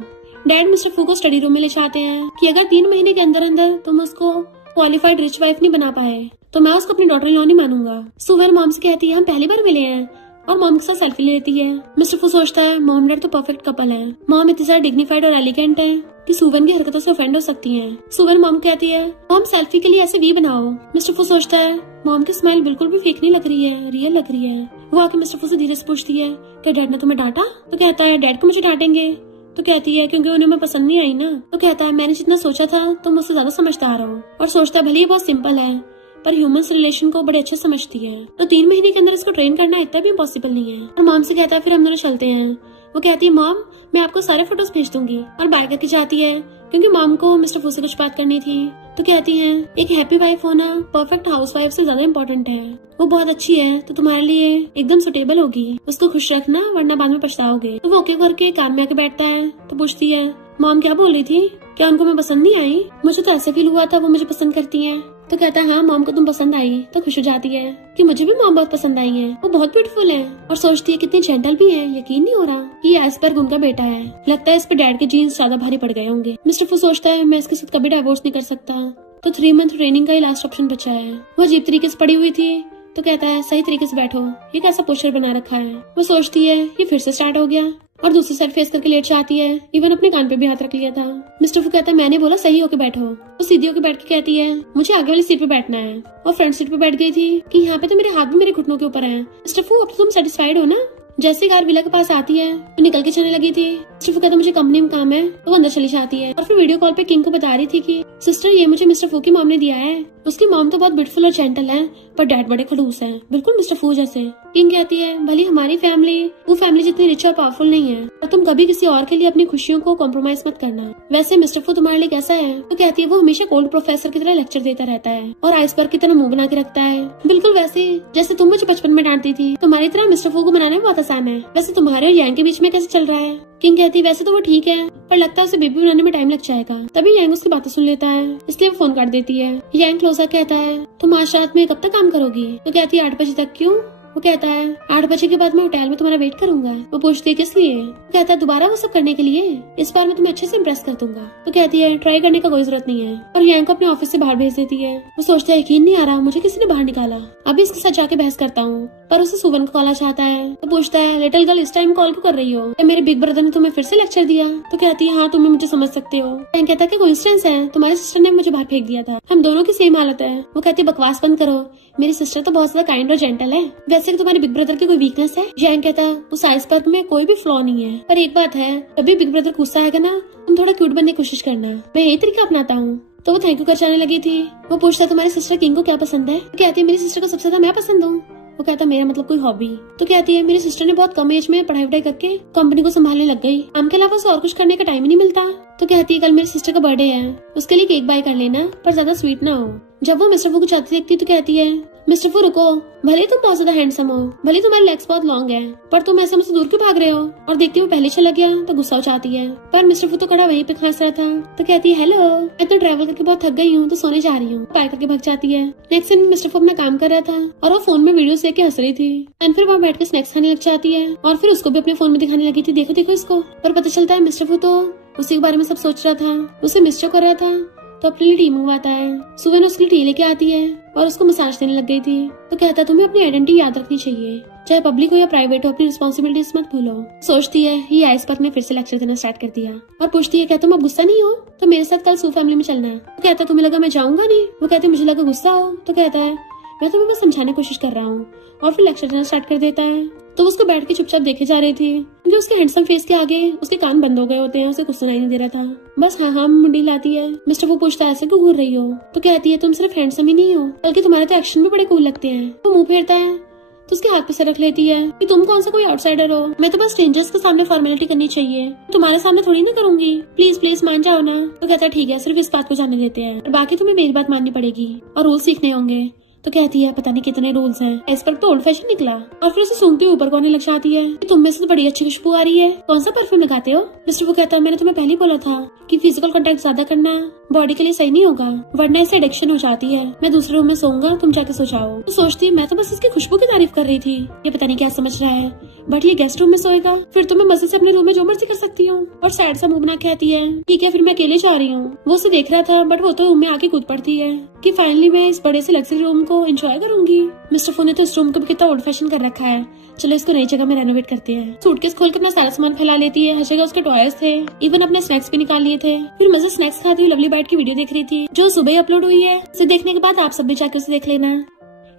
डैड मिस्टर फू को स्टडी रूम में ले जाते हैं कि अगर 3 महीने के अंदर अंदर तुम उसको क्वालिफाइड रिच वाइफ नहीं बना पाए तो मैं उसको अपनी डॉटर इन लॉ नहीं मानूंगा। सुवेन मॉम से कहती है हम पहली बार मिले हैं, और मॉम के साथ सेल्फी ले लेती है। मिस्टर फू सोचता है मॉम डैड तो परफेक्ट कपल है। मॉम इतनी ज्यादा डिग्निफाइड और एलिगेंट है कि सुवेन की हरकतों से ऑफेंड हो सकती है। सुवेन मॉम कहती है मॉम सेल्फी के लिए ऐसे वी बनाओ। मिस्टर फू सोचता है मॉम की स्माइल बिल्कुल भी फेक नहीं लग रही है, रियल लग रही है। वो आके मिस्टर फू से धीरे से पूछती है क्या डैड ने तुम्हें डांटा? तो कहता है डैड को मुझे डांटेंगे। तो कहती है क्योंकि उन्हें मैं पसंद नहीं आई ना। तो कहता है मैंने जितना सोचा था तुम मुझसे ज्यादा समझदार हो। और सोचता है भले ही बहुत सिंपल है पर ह्यूमंस रिलेशन को बड़े अच्छे समझती है, तो 3 महीने के अंदर इसको ट्रेन करना इतना भी इम्पॉसिबल नहीं है। और मॉम से कहता है फिर हम दोनों चलते हैं। वो कहती है मॉम मैं आपको सारे फोटोज भेज दूंगी, और बाय करके जाती है क्योंकि मॉम को मिस्टर फू से कुछ बात करनी थी। तो कहती है एक हैप्पी वाइफ होना परफेक्ट हाउस वाइफ से ज्यादा इम्पोर्टेंट है। वो बहुत अच्छी है तो तुम्हारे लिए एकदम सुटेबल होगी, उसको खुश रखना वरना बाद में पछताओगे। तो वो ओके करके कार में आके बैठता है। तो पूछती है मॉम क्या बोल रही थी, क्या उनको मैं पसंद नहीं आई? मुझे तो ऐसे फील हुआ था वो मुझे पसंद करती है। तो कहता है हाँ मॉम को तुम पसंद आई। तो खुश हो जाती है कि मुझे भी मॉम बहुत पसंद आई है, वो बहुत ब्यूटीफुल है। और सोचती है कितनी जेंटल भी है, यकीन नहीं हो रहा कि ये आइसबर्ग उनका बेटा है। लगता है इस पे डैड के जीन्स ज्यादा भारी पड़ गए होंगे। मिस्टर फू सोचता है मैं इसके साथ कभी डाइवोर्स नहीं कर सकता। तो 3 मंथ ट्रेनिंग का ही लास्ट ऑप्शन बचा है। वो अजीब तरीके से पड़ी हुई थी। तो कहता है सही तरीके से बैठो, ये कैसा पोस्टर बना रखा है। वो सोचती है ये फिर से स्टार्ट हो गया और दूसरी साइड फेस करके लेट जाती है। इवन अपने कान पे भी हाथ रख लिया था। मिस्टर फू कहता है मैंने बोला सही होके बैठो। वो सीधी होके बैठ के कहती है मुझे आगे वाली सीट पे बैठना है, और फ्रंट सीट पे बैठ गई थी कि यहाँ पे तो मेरे हाथ भी मेरे घुटनों के ऊपर है। मिस्टर फू अब तो तुम सेटिस्फाइड हो ना? जैसे कार विला के पास आती है तो निकल के चलने लगी थी। मिस्टर फू कहता मुझे कंपनी में काम है, तो अंदर चली जाती है और फिर वीडियो कॉल पे किंग को बता रही थी कि सिस्टर ये मुझे मिस्टर फू की मॉम ने दिया है। उसकी मॉम तो बहुत ब्यूटीफुल और जेंटल है, पर डैड बड़े खड़ूस हैं, बिल्कुल मिस्टर फू जैसे। किंग कहती है भले हमारी फैमिली वो फैमिली जितनी रिच और पावरफुल नहीं है, और तुम कभी किसी और के लिए अपनी खुशियों को कॉम्प्रोमाइज मत करना। वैसे मिस्टर फू तुम्हारे लिए कैसा है? तो कहती है वो हमेशा कोल्ड प्रोफेसर की तरह लेक्चर देता रहता है और आइसबर्ग की तरह मुंह बना के रखता है, बिल्कुल वैसे जैसे तुम मुझे बचपन में डांटती थी। तुम्हारी तरह मिस्टर फू को बनाना भी बहुत आसान है। वैसे तुम्हारे और यांग के बीच में कैसे चल रहा है? किंग कहती है वैसे तो वो ठीक है, पर लगता है उसे बेबी बनाने में टाइम लग जाएगा। तभी यांग उसकी बातें सुन लेता है, इसलिए वो फोन काट देती है। यांग क्लोजर कहता है तुम आज रात में कब तक काम करोगी? तो कहती है 8 बजे तक। क्यों? वो कहता है 8 बजे के बाद मैं होटल में तुम्हारा वेट करूंगा। वो पूछती है किस लिए? वो कहता है दोबारा वो सब करने के लिए, इस बार मैं तुम्हें अच्छे से इम्प्रेस कर दूंगा। तो कहती है ट्राई करने का कोई जरूरत नहीं है, और यांग को अपने ऑफिस से बाहर भेज देती है। वो सोचता है यकीन नहीं आ रहा मुझे किसी ने बाहर निकाला, अभी इसके साथ जाके बहस करता हूँ। पर उसे सुवन का कॉल आ जाता है। तो पूछता है लिटिल गर्ल इस टाइम कॉल क्यों कर रही हो? क्या मेरे बिग ब्रदर ने तुम्हें फिर से लेक्चर दिया? तो कहती है हाँ तुम्हें मुझे समझ सकते हो। यांग कहता है कोइंसिडेंस है, तुम्हारी सिस्टर ने मुझे बाहर फेंक दिया था, हम दोनों की सेम हालत है। वो कहती है बकवास बंद करो, मेरी सिस्टर तो बहुत ज्यादा काइंड और जेंटल है। वैसे तुम्हारे बिग ब्रदर की कोई वीकनेस है? यांग कहता है उस आइसबर्ग में कोई भी फ्लॉ नहीं है, पर एक बात है कभी बिग ब्रदर गुस्सा आएगा ना तुम थोड़ा क्यूट बनने की कोशिश करना, मैं यही तरीका अपनाता हूँ। तो वो थैंक यू कर जाने लगी थी। वो पूछता है तुम्हारी सिस्टर किंग को क्या पसंद है? कहती है मेरी सिस्टर को सबसे ज्यादा मैं पसंद हूँ। वो कहता मेरा मतलब कोई हॉबी? तो कहती है मेरी सिस्टर ने बहुत कम एज में पढ़ाई वढ़ाई करके कंपनी को संभालने लग गई, काम के अलावा उसे और कुछ करने का टाइम ही नहीं मिलता। तो कहती है कल मेरी सिस्टर का बर्थडे है, उसके लिए केक बाय कर लेना, पर ज्यादा स्वीट ना हो। जब वो मिस्टर फू को चाहती देखती तो कहती है मिस्टर फू रुको, भले तुम बहुत ज्यादा हैंडसम हो, भले तुम्हारे लेग्स बहुत लॉन्ग है, पर तुम ऐसे मुझसे दूर क्यों भाग रहे हो? और देखती हुए पहले चला गया तो गुस्सा हो जाती है, पर मिस्टर फू तो खड़ा वहीं पे खांस रहा था। तो कहती है हेलो मैं तो ट्रैवल करके बहुत थक गई हूँ तो सोने जा रही हूँ, बाय करके भाग जाती है। नेक्स्ट दिन मिस्टर फू अपना काम कर रहा था और वो फोन में वीडियो देख के हंस रही थी, एंड फिर वहाँ बैठ के स्नैक्स खाने लग जाती है, और फिर उसको भी अपने फोन में दिखाने लगी थी देखो देखो इसको। पर पता चलता है मिस्टर फू तो उसी के बारे में सब सोच रहा था, उसे मिस कर रहा था। तो अपने लिए टी मंगवाता है। सुबह उसके लिए टी लेके आती है और उसको मसाज देने लग गई थी। तो कहता तुम्हें अपनी आइडेंटिटी याद रखनी चाहिए, चाहे पब्लिक हो या प्राइवेट हो, अपनी रिस्पॉन्सिबिलिटीज मत भूलो। सोचती है ये आइसबर्ग ने फिर से लेक्चर देना स्टार्ट कर दिया और पूछती है क्या तुम अब गुस्सा नहीं हो? तो मेरे साथ कल सू फैमिली में चलना है। तो कहता तुम्हें लगा मैं जाऊंगा नहीं? वो कहते मुझे लगा गुस्सा हो। तो कहता है मैं तुम्हें बस समझाने की कोशिश कर रहा हूँ, और फिर लेक्चर देना स्टार्ट कर देता है। तो उसको बैठ के चुपचाप देखे जा रही थी क्योंकि उसके हैंडसम फेस के आगे उसके कान बंद हो गए होते हैं, उसे कुछ सुनाई नहीं दे रहा था। बस हाँ हाँ मुंडी लाती है। मिस्टर वो पूछता है ऐसे क्यों घूर रही हो? तो कहती है तुम सिर्फ हैंडसम ही नहीं हो बल्कि तुम्हारे तो एक्शन भी बड़े कूल लगते हैं। तो मुंह फेरता है तो उसके हाथ पे से रख लेती है कि तुम कौन सा कोई आउटसाइडर हो, मैं तो बस स्ट्रेंजर्स के सामने फॉर्मेलिटी करनी चाहिए, तुम्हारे सामने थोड़ी ना करूंगी, प्लीज प्लीज मान जाओ ना। तो कहता है ठीक है सिर्फ इस बात को जानने देते हैं, और बाकी तुम्हें मेरी बात माननी पड़ेगी और रूल सीखने होंगे। तो कहती है पता नहीं कितने रूल्स हैं, इस पर तो ओल्ड फैशन निकला। और फिर उसे सूंघते ऊपर कोने लग जाती है कि तुम में से तो बड़ी अच्छी खुशबू आ रही है, कौन सा परफ्यूम लगाते हो? मिस्टर वो कहता है मैंने तुम्हें पहले बोला था कि फिजिकल कांटेक्ट ज्यादा करना बॉडी के लिए सही नहीं होगा, वरना इससे एडिक्शन हो जाती है। मैं दूसरे रूम में सोऊंगा, तुम जाके सो जाओ। तो सोचती है मैं तो बस इसकी खुशबू की तारीफ कर रही थी, ये पता नहीं क्या समझ रहा है, बट ये गेस्ट रूम में सोएगा, फिर तो मैं मजे से अपने रूम में जो मर्जी कर सकती हूँ। और सैड सा मुंह बना कहती है ठीक है फिर मैं अकेले जा रही हूँ। वो उसे देख रहा था बट वो तो रूम में आके कूद पड़ती है कि फाइनली मैं इस बड़े से लग्जरी रूम को एंजॉय करूंगी। मिस्टर फू ने तो इस रूम को भी कितना ओल्ड फैशन कर रखा है, चलो इसको नई जगह में रेनोवेट करते हैं। सूटकेस खोल के अपना सारा सामान फैला लेती है, हर जगह उसके टॉयज थे, इवन अपने स्नैक्स भी निकाल लिए थे। फिर मजे स्नैक्स खाती हुई लवली बाइट की वीडियो देख रही थी जो सुबह ही अपलोड हुई है। उसे देखने के बाद आप सब भी जाकर उसे देख लेना।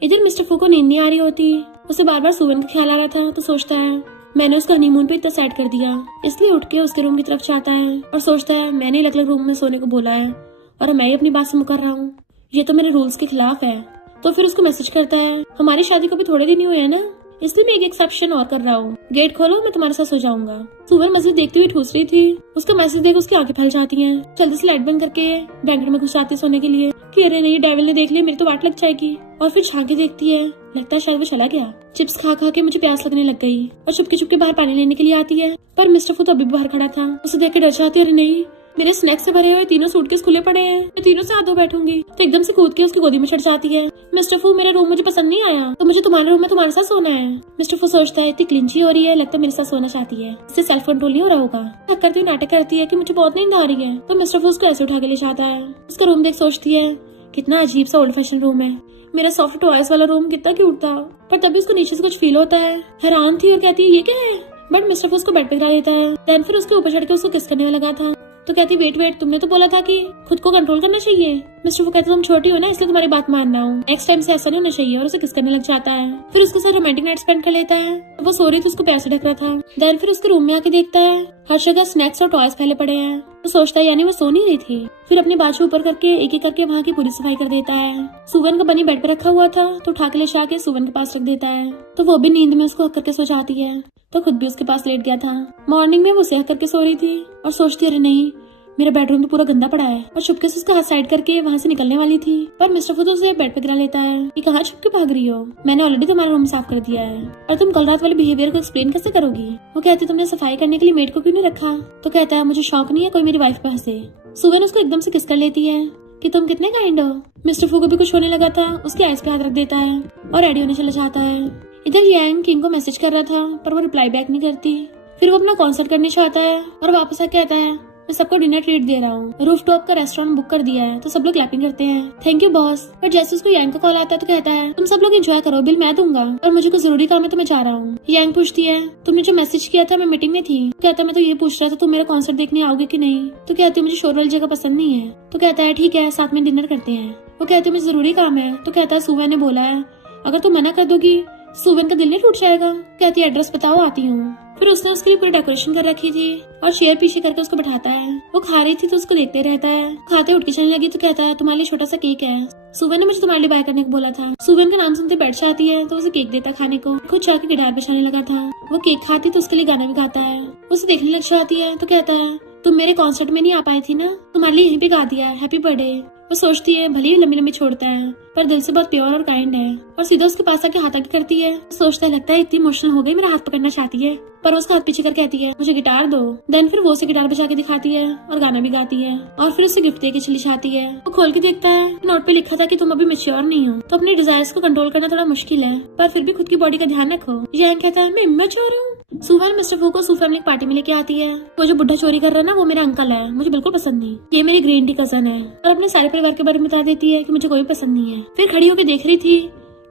इधर मिस्टर फू को नींद नहीं आ रही होती, उसे बार बार सुवन का ख्याल आ रहा था। तो सोचता है मैंने उसका हनीमून पे इतना सेट कर दिया, इसलिए उठ के उसके रूम की तरफ जाता है और सोचता है मैंने अलग अलग रूम में सोने को बोला है और मैं ही अपनी बात से मुकर रहा हूँ, ये तो मेरे रूल्स के खिलाफ है। तो फिर उसको मैसेज करता है हमारी शादी को भी थोड़े दिन ही हुए हैं ना, इसलिए मैं एक एक्सेप्शन और कर रहा हूँ। गेट खोलो, मैं तुम्हारे साथ सो जाऊंगा। सुवन मस्जिद देखते हुए ठूस रही थी। उसका मैसेज देख उसकी आंखें फैल जाती हैं। जल्दी से लाइट बंद करके ब्लैंकेट में घुस जाती सोने के लिए कि अरे नहीं, डेविल ने देख लिया, मेरी तो वाट लग जाएगी। और फिर झांके देखती है, लगता है शायद वो चला गया। चिप्स खा खा के मुझे प्यास लगने लग गई और चुपके चुपके बाहर पानी लेने के लिए आती है, पर मिस्टर फू तो अभी भी बाहर खड़ा था। उसे देख के डर जाती है, अरे नहीं, मेरे स्नैक्स से भरे हुए तीनों सूटकेस खुले पड़े हैं, मैं तीनों से आधो बैठूंगी। तो एकदम से कूद के उसकी गोदी में चढ़ जाती है। मिस्टर फू, मेरा रूम मुझे पसंद नहीं आया, तो मुझे तुम्हारे रूम में तुम्हारे साथ सोना है। मिस्टर फू सोचता है इतनी क्लिंची हो रही है, लगता है मेरे साथ सोना चाहती है, इससे सेल्फ कंट्रोल नहीं हो रहा होगा। थक करती हुई नाटक करती है कि मुझे बहुत नींद आ रही है। तो मिस्टर फू उसको ऐसे उठा के ले जाता है। उसका रूम देख सोचती है कितना अजीब सा ओल्ड फैशन रूम है। मेरा सॉफ्ट टॉयज वाला रूम कितना क्यूट था, पर तभी उसको नीचे से कुछ फील होता है। हैरान थी और कहती है ये क्या है, बट मिस्टर फू उसको बेड पे गिरा देता है। देन फिर उसके ऊपर चढ़ के उसको किस करने लगा था। तो कहती वेट, तुमने तो बोला था कि खुद को कंट्रोल करना चाहिए। मिस्टर फू कहते तुम छोटी हो ना, इसलिए तुम्हारी बात मानना हूँ, नेक्स्ट टाइम से ऐसा नहीं होना चाहिए, और उसे किस करने लग जाता है। फिर उसके साथ रोमांटिक नाइट स्पेंड कर लेता है। वो सो रही थी, उसको पैर से ढक रहा था। देन फिर उसके रूम में आके देखता है हर जगह स्नैक्स और टॉयज फैले पड़े हैं। तो सोचता है यानी वो सो नहीं रही थी। फिर अपने बाजू ऊपर करके एक एक करके वहाँ की पूरी सफाई कर देता है। सुवन का बनी बेड पे रखा हुआ था, तो उठा के ले जाके सुवन के पास रख देता है। तो वो भी नींद में उसको हक करके सो जाती है, तो खुद भी उसके पास लेट गया था। मॉर्निंग में वो उसे हक करके सो रही थी और सोचती अरे नहीं, मेरा बेडरूम तो पूरा गंदा पड़ा है, और चुपके से उसका हाथ साइड करके वहाँ से निकलने वाली थी, पर मिस्टर फू तो उसे बेड पे गिरा लेता है। ये कहाँ छुप के भाग रही हो, मैंने ऑलरेडी तुम्हारा रूम साफ कर दिया है, और तुम कल रात वाले बिहेवियर को एक्सप्लेन कैसे करोगी। वो कहती तुमने सफाई करने के लिए मेड को क्यों नहीं रखा। तो कहता है मुझे शौक नहीं है कोई मेरी वाइफ पे हंसे। सुवन उसको एकदम से किस कर लेती है कि तुम कितने काइंड हो। मिस्टर फू को भी कुछ होने लगा था, उसकी आइस पे हाथ रख देता है और रेडी होने चला जाता है। इधर यांग किंग को मैसेज कर रहा था, पर वो रिप्लाई बैक नहीं करती। फिर वो अपना कॉन्सर्ट करने चाहता है और वापस आके आता है मैं सबको डिनर ट्रीट दे रहा हूँ, रूफ टॉप का रेस्टोरेंट बुक कर दिया है। तो सब लोग क्लैपिंग करते हैं, थैंक यू बॉस। पर जैसे उसको यांग का कॉल आता है तो कहता है तुम सब लोग एंजॉय करो, बिल मैं दूंगा, और मुझे कुछ जरूरी काम है तो मैं जा रहा हूँ। यांग पूछती है तुमने जो मैसेज किया था, मैं मीटिंग में थी। कहता है मैं तो ये पूछ रहा था तुम मेरा कॉन्सर्ट देखने आओगे कि नहीं। तो कहती है मुझे शोर वाली जगह पसंद नहीं है। तो कहता है ठीक है, साथ में डिनर करते हैं। वो कहती है मुझे जरूरी काम है। तो कहता है सुवन ने बोला है अगर तुम मना कर दोगी सुवन का दिल नहीं टूट जाएगा। कहती है एड्रेस बताओ, आती हूँ। फिर उसने उसके लिए पूरी डेकोरेशन कर रखी थी और चेयर पीछे करके उसको बैठाता है। वो खा रही थी तो उसको देखते रहता है। खाते उठ के चलने लगी तो कहता है तुम्हारे लिए छोटा सा केक है, सुवन ने मुझे तुम्हारे लिए बाय करने को बोला था। सुवन का नाम सुनते बैठ जाती है तो उसे केक देता है खाने को। खुद जाके गिटार बजाने लगा था। वो केक खाती तो उसके लिए गाना भी गाता है। उसे देखने लग जाती है तो कहता है तुम मेरे कॉन्सर्ट में नहीं आ पाई थी ना, तुम्हारे लिए यहीं पे गा दिया, हैप्पी बर्थडे। वो सोचती है भले ही लंबी लंबी छोड़ता है, पर दिल से बहुत प्योर और काइंड है, और सीधा उसके पास आके हाथ आगे करती है। सोचता है लगता है इतनी इमोशनल हो गई, मेरा हाथ पकड़ना चाहती है, पर उसका हाथ पीछे कर कहती है मुझे गिटार दो। देन फिर वो उसे गिटार बजा के दिखाती है और गाना भी गाती है, और फिर उसे गिफ्ट देके चली जाती है। वो खोल के देखता है नोट पे लिखा था कि तुम अभी मैच्योर नहीं हो, तो अपने डिजायर्स को कंट्रोल करना थोड़ा मुश्किल है, पर फिर भी खुद की बॉडी का ध्यान रखो। यांग कहता है मैं इमेच्योर हूँ। सुवन मिस्टर फू को सू फैमिली पार्टी में लेके आती है। वो जो बुढ़ा चोरी कर रहा है ना, वो मेरा अंकल है, मुझे बिल्कुल पसंद नहीं, ये मेरी ग्रीन टी कजन है, और अपने सारे परिवार के बारे में बता देती है कि मुझे कोई पसंद नहीं है। फिर खड़ी होकर देख रही थी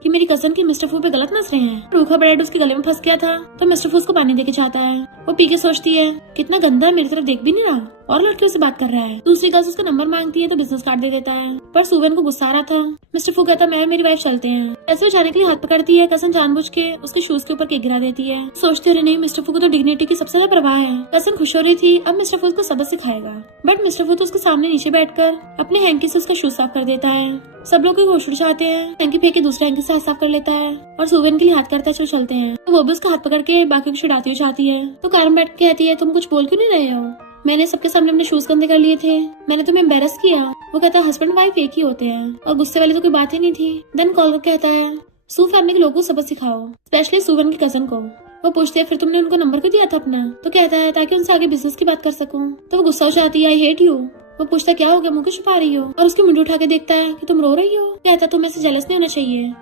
कि मेरी कजन की मिस्टर फू पे गलत नजरें हैं। रूखा ब्रेड उसके गले में फंस गया था, तो मिस्टर फू उसको पानी देके जाता है। वो पी के सोचती है कितना गंदा है, मेरी तरफ देख भी नहीं रहा और लड़कियों से बात कर रहा है। दूसरी गर्ल्स उसका नंबर मांगती है तो बिजनेस कार्ड दे देता है, पर सुवन को गुस्सा आ रहा था। मिस्टर फू कहता मैं मेरी वाइफ चलते हैं। ऐसे वो जाने के लिए हाथ पकड़ती है, कजन जानबूझ के उसके शूज के ऊपर केक गिरा देती है। सोचते रहे नहीं, मिस्टर फू को तो डिग्निटी की सबसे ज्यादा परवाह है। कजन खुश हो रही थी, अब मिस्टर फू उसको सबक सिखाएगा, बट मिस्टर फू तो उसके सामने नीचे बैठकर अपने हैंकी से उसका शूज साफ कर देता है। सब लोग होश उड़ जाते हैं। हैंकी फेंक के दूसरे हैंकी से हाथ साफ कर लेता है और सुवन के लिए हाथ करता है चलो चलते हैं। तो वो भी उसका हाथ पकड़ के बाकी को छुड़ाती हुई जाती है। तो कार में बैठ के कहती है तुम कुछ बोल क्यों नहीं रहे हो, मैंने सबके सामने अपने शूज गंदे कर लिए थे, मैंने तुम्हें एम्बेरस किया। वो कहता है हस्बैंड वाइफ एक ही होते हैं, और गुस्से वाली तो कोई बात ही नहीं थी। देन कॉल करके कहता है सू फैमिली के लोगों को सबक सिखाओ, स्पेशली सुवन की कजन को। वो पूछते हैं फिर तुमने उनको नंबर क्यों दिया था अपना। तो कहता है ताकि उनसे आगे बिजनेस की बात कर सकूं। तो वो गुस्सा हो जाती है आई हेट यू। वो पूछता क्या हो गया, मुंह क्यों छुपा रही हो, और उसकी मुंडी उठा के देखता है कि तुम रो रही हो। कहता तुम्हें ऐसे जेलस नहीं होना चाहिए।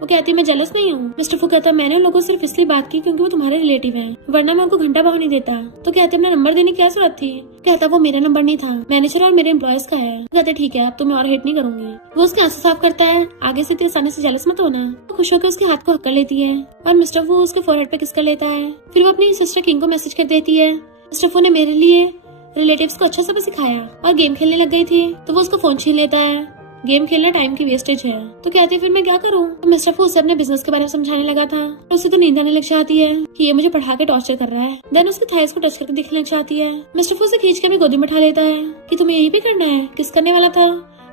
वो कहती है मैं जेलस नहीं हूँ। मिस्टर फू कहता मैंने उन लोगों से सिर्फ इसलिए बात की क्योंकि वो तुम्हारे रिलेटिव हैं, वरना मैं उनको घंटा भाव नहीं देता। तो कहते अपना नंबर देने की क्या जरूरत थी। कहता वो मेरा नंबर नहीं था, मैनेजर और मेरे एम्प्लॉयज का है। कहते ठीक है अब तो मैं और हेट नहीं करूंगी। वो उसके आंसू साफ करता है, आगे से इतनी आसानी से जेलस मत होना। वो खुश होकर उसके हाथ को हक कर लेती है और मिस्टर फू उसके फोरहेड पे किस कर लेता है। फिर वो अपनी सिस्टर किंग को मैसेज कर देती है मिस्टर फू ने मेरे लिए रिलेटिव्स को अच्छा सबक सिखाया, और गेम खेलने लग गई थी। तो वो उसको फोन छीन लेता है, गेम खेलना टाइम की वेस्टेज है। तो कहती है फिर मैं क्या करूं। तो मिस्टर फू उसे अपने बिजनेस के बारे में समझाने लगा था। तो उसे तो नींद आने लग जाती है कि ये मुझे पढ़ा के टॉर्चर कर रहा है। देन उसके थाइस को टच करके दिखने लग जाती है। मिस्टर फू उसे खींच के अपनी गोदी में उठा लेता है कि तुम्हें यही भी करना है, किस करने वाला था,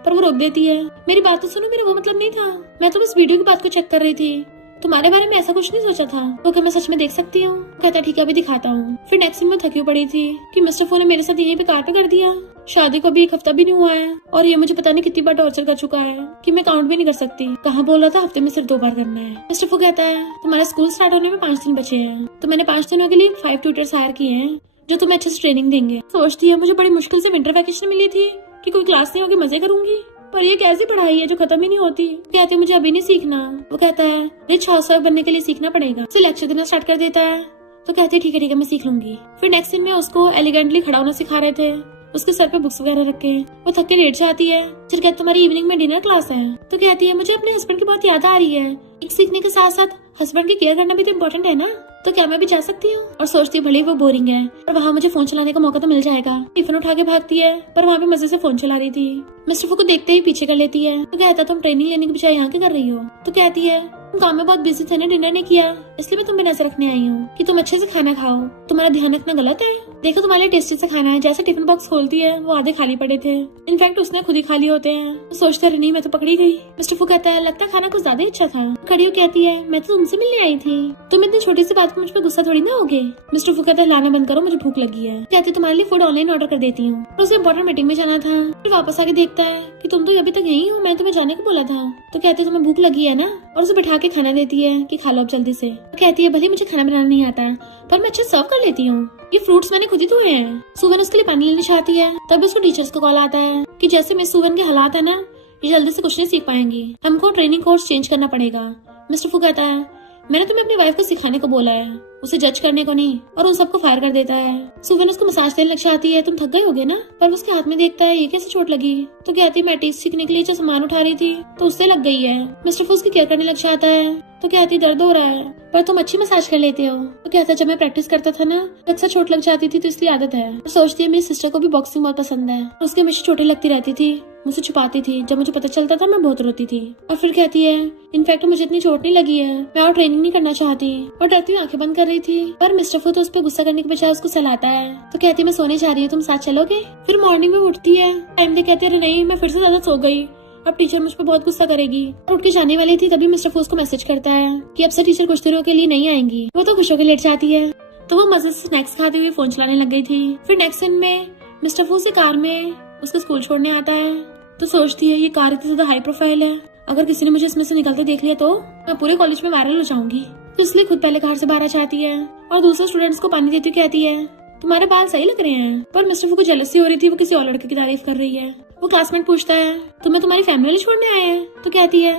पर वो रोक देती है। मेरी बात तो सुनो, मेरा वो मतलब नहीं था, मैं तो बस वीडियो की बात को चेक कर रही थी। तुम्हारे बारे में ऐसा कुछ नहीं सोचा था, तो क्या मैं सच में देख सकती हूँ? कहता ठीक है अभी दिखाता हूँ। फिर नेक्स्ट सीन में थकी पड़ी थी कि मिस्टर फू ने मेरे साथ यहीं पे कार पे कर दिया। शादी को भी 1 हफ्ता भी नहीं हुआ है और ये मुझे पता नहीं कितनी बार टॉर्चर कर चुका है कि मैं काउंट भी नहीं कर सकती। कहाँ बोल रहा था हफ्ते में सिर्फ 2 बार करना है। मिस्टर फू कहता है तुम्हारा स्कूल स्टार्ट होने में 5 दिन बचे हैं, तो मैंने 5 दिनों के लिए 5 ट्यूटर्स हायर किए हैं जो तुम्हें अच्छे से ट्रेनिंग देंगे। सोचती है मुझे बड़ी मुश्किल से विंटर वैकेशन मिली थी कि कोई क्लास नहीं होगी, मजे करूंगी, पर ये कैसी पढ़ाई है जो खत्म ही नहीं होती। कहती मुझे अभी नहीं सीखना। वो कहता है रिच हाउसवाइफ बनने के लिए सीखना पड़ेगा। उसे लेक्चर देना स्टार्ट कर देता है, तो कहती है ठीक है मैं सीख लूंगी। फिर नेक्स्ट सीन में उसको एलिगेंटली खड़ा होना सिखा रहे थे, उसके सर पे बुक्स वगैरह रख के। वो थक के लेट जाती है। फिर कहती तुम्हारी इवनिंग में डिनर क्लास है, तो कहती है मुझे अपने हस्बैंड की बहुत याद आ रही है। एक सीखने के साथ साथ हस्बैंड की केयर करना भी तो इम्पोर्टेंट है ना, तो क्या मैं भी जा सकती हूँ? और सोचती है भले वो बोरिंग है पर वहाँ मुझे फोन चलाने का मौका तो मिल जाएगा। टिफिन उठा के भागती है पर वहाँ भी मजे से फोन चला रही थी। मिस्टर फू को देखते ही पीछे कर लेती है, तो कहता तुम ट्रेनिंग लेने के बजाय यहाँ क्या कर रही हो? तो कहती है तुम काम में बहुत बिजी थे ना, डिनर नहीं किया, इसलिए मैं तुम्हें नजर रखने आई हूँ कि तुम अच्छे से खाना खाओ। तुम्हारा ध्यान रखना गलत है। देखो तुम्हारे लिए टेस्टी से खाना है। जैसे टिफिन बॉक्स खोलती है वो आधे खाली पड़े थे, इनफैक्ट उसने खुद ही खाली होते हैं। तो सोचता रही नहीं मैं तो पकड़ी गई। मिस्टर फू कहता है लगता खाना कुछ ज्यादा अच्छा था। खड़ी कहती है मैं तो तुमसे मिलने आई थी, तुम इतनी छोटी सी बात को मुझ पर गुस्सा थोड़ी ना होगे। मिस्टर फू कहता है लाना बंद करो, मुझे भूख लगी है। कहती तुम्हारे लिए फूड ऑनलाइन ऑर्डर कर देती हूँ। उसे इंपॉर्टेंट मीटिंग में जाना था। फिर वापस आके देखता है कि तुम तो अभी तक यहीं हो, मैं तुम्हें जाने को बोला था। तो कहती है तुम्हें भूख लगी है ना, और उसे बिठा के खाना देती है कि खा लो अब जल्दी से। तो कहती है भले मुझे खाना बनाना नहीं आता पर मैं अच्छे सर्व कर लेती हूँ, ये फ्रूट्स मैंने खुद ही धोए हैं। सुवन उसके लिए पानी लेने चाहती है, तब उसको टीचर्स का कॉल आता है कि जैसे मिस सुवन के हालात है ना, ये जल्दी से कुछ नहीं सीख पाएंगी, हमको ट्रेनिंग कोर्स चेंज करना पड़ेगा। मिस्टर फू कहता है मैंने तुम्हें अपनी वाइफ को सिखाने को बोला है, उसे जज करने को नहीं, और उन सबको फायर कर देता है। सुवन उसको मसाज देने लग जाती है, तुम थक गए होगे ना, पर उसके हाथ में देखता है ये कैसे चोट लगी। तो कहती है मैं टीच सीखने के लिए जो सामान उठा रही थी तो उससे लग गई है। मिस्टर फू उसकी केयर करने लग जाता है, तो कहती दर्द हो रहा है पर तुम अच्छी मसाज कर लेते हो। तो कहता जब मैं प्रैक्टिस करता था ना अक्सर चोट लग जाती थी तो इसलिए आदत है। तो सोचती है मेरी सिस्टर को भी बॉक्सिंग बहुत पसंद है, उसके हमेशा चोटें लगती रहती थी, मुझसे छुपाती थी, जब मुझे पता चलता था मैं बहुत रोती थी। और फिर कहती है इनफैक्ट मुझे इतनी चोट नहीं लगी है, मैं और ट्रेनिंग नहीं करना चाहती। और डरती हुई आंखें बंद कर रही थी, पर मिस्टर फू तो उस पर गुस्सा करने के बजाय उसको सहलाता है। तो कहती है मैं सोने जा रही हूँ, तुम साथ चलोगे? फिर मॉर्निंग में उठती है, टाइम दे कहती है नहीं मैं फिर से ज्यादा सो गई, अब टीचर मुझ पर बहुत गुस्सा करेगी। और उठ के जाने वाली थी तभी मिस्टर फू उसको मैसेज करता है कि अब से टीचर कुछ दिनों के लिए नहीं आएंगी। वो तो खुश होकर लेट जाती है, तो वो मजे से स्नैक्स खाते हुए फोन चलाने लग गई थी। फिर नेक्स्ट सीन में मिस्टर फू से कार में उसके स्कूल छोड़ने आता है, तो सोचती है ये कार इतनी ज्यादा हाई प्रोफाइल है, अगर किसी ने मुझे इसमें से निकलते देख लिया तो मैं पूरे कॉलेज में वायरल हो जाऊंगी। तो इसलिए खुद पहले कार से बाहर आ जाती है और दूसरे स्टूडेंट्स को पानी देती कहती है तुम्हारे बाल सही लग रहे हैं। पर मिस्टर फू को जेलसी हो रही थी, वो किसी और लड़के की तारीफ कर रही है। वो क्लासमेट पूछता है तुम्हें तुम्हारी फैमिली छोड़ने आए हैं? तो कहती है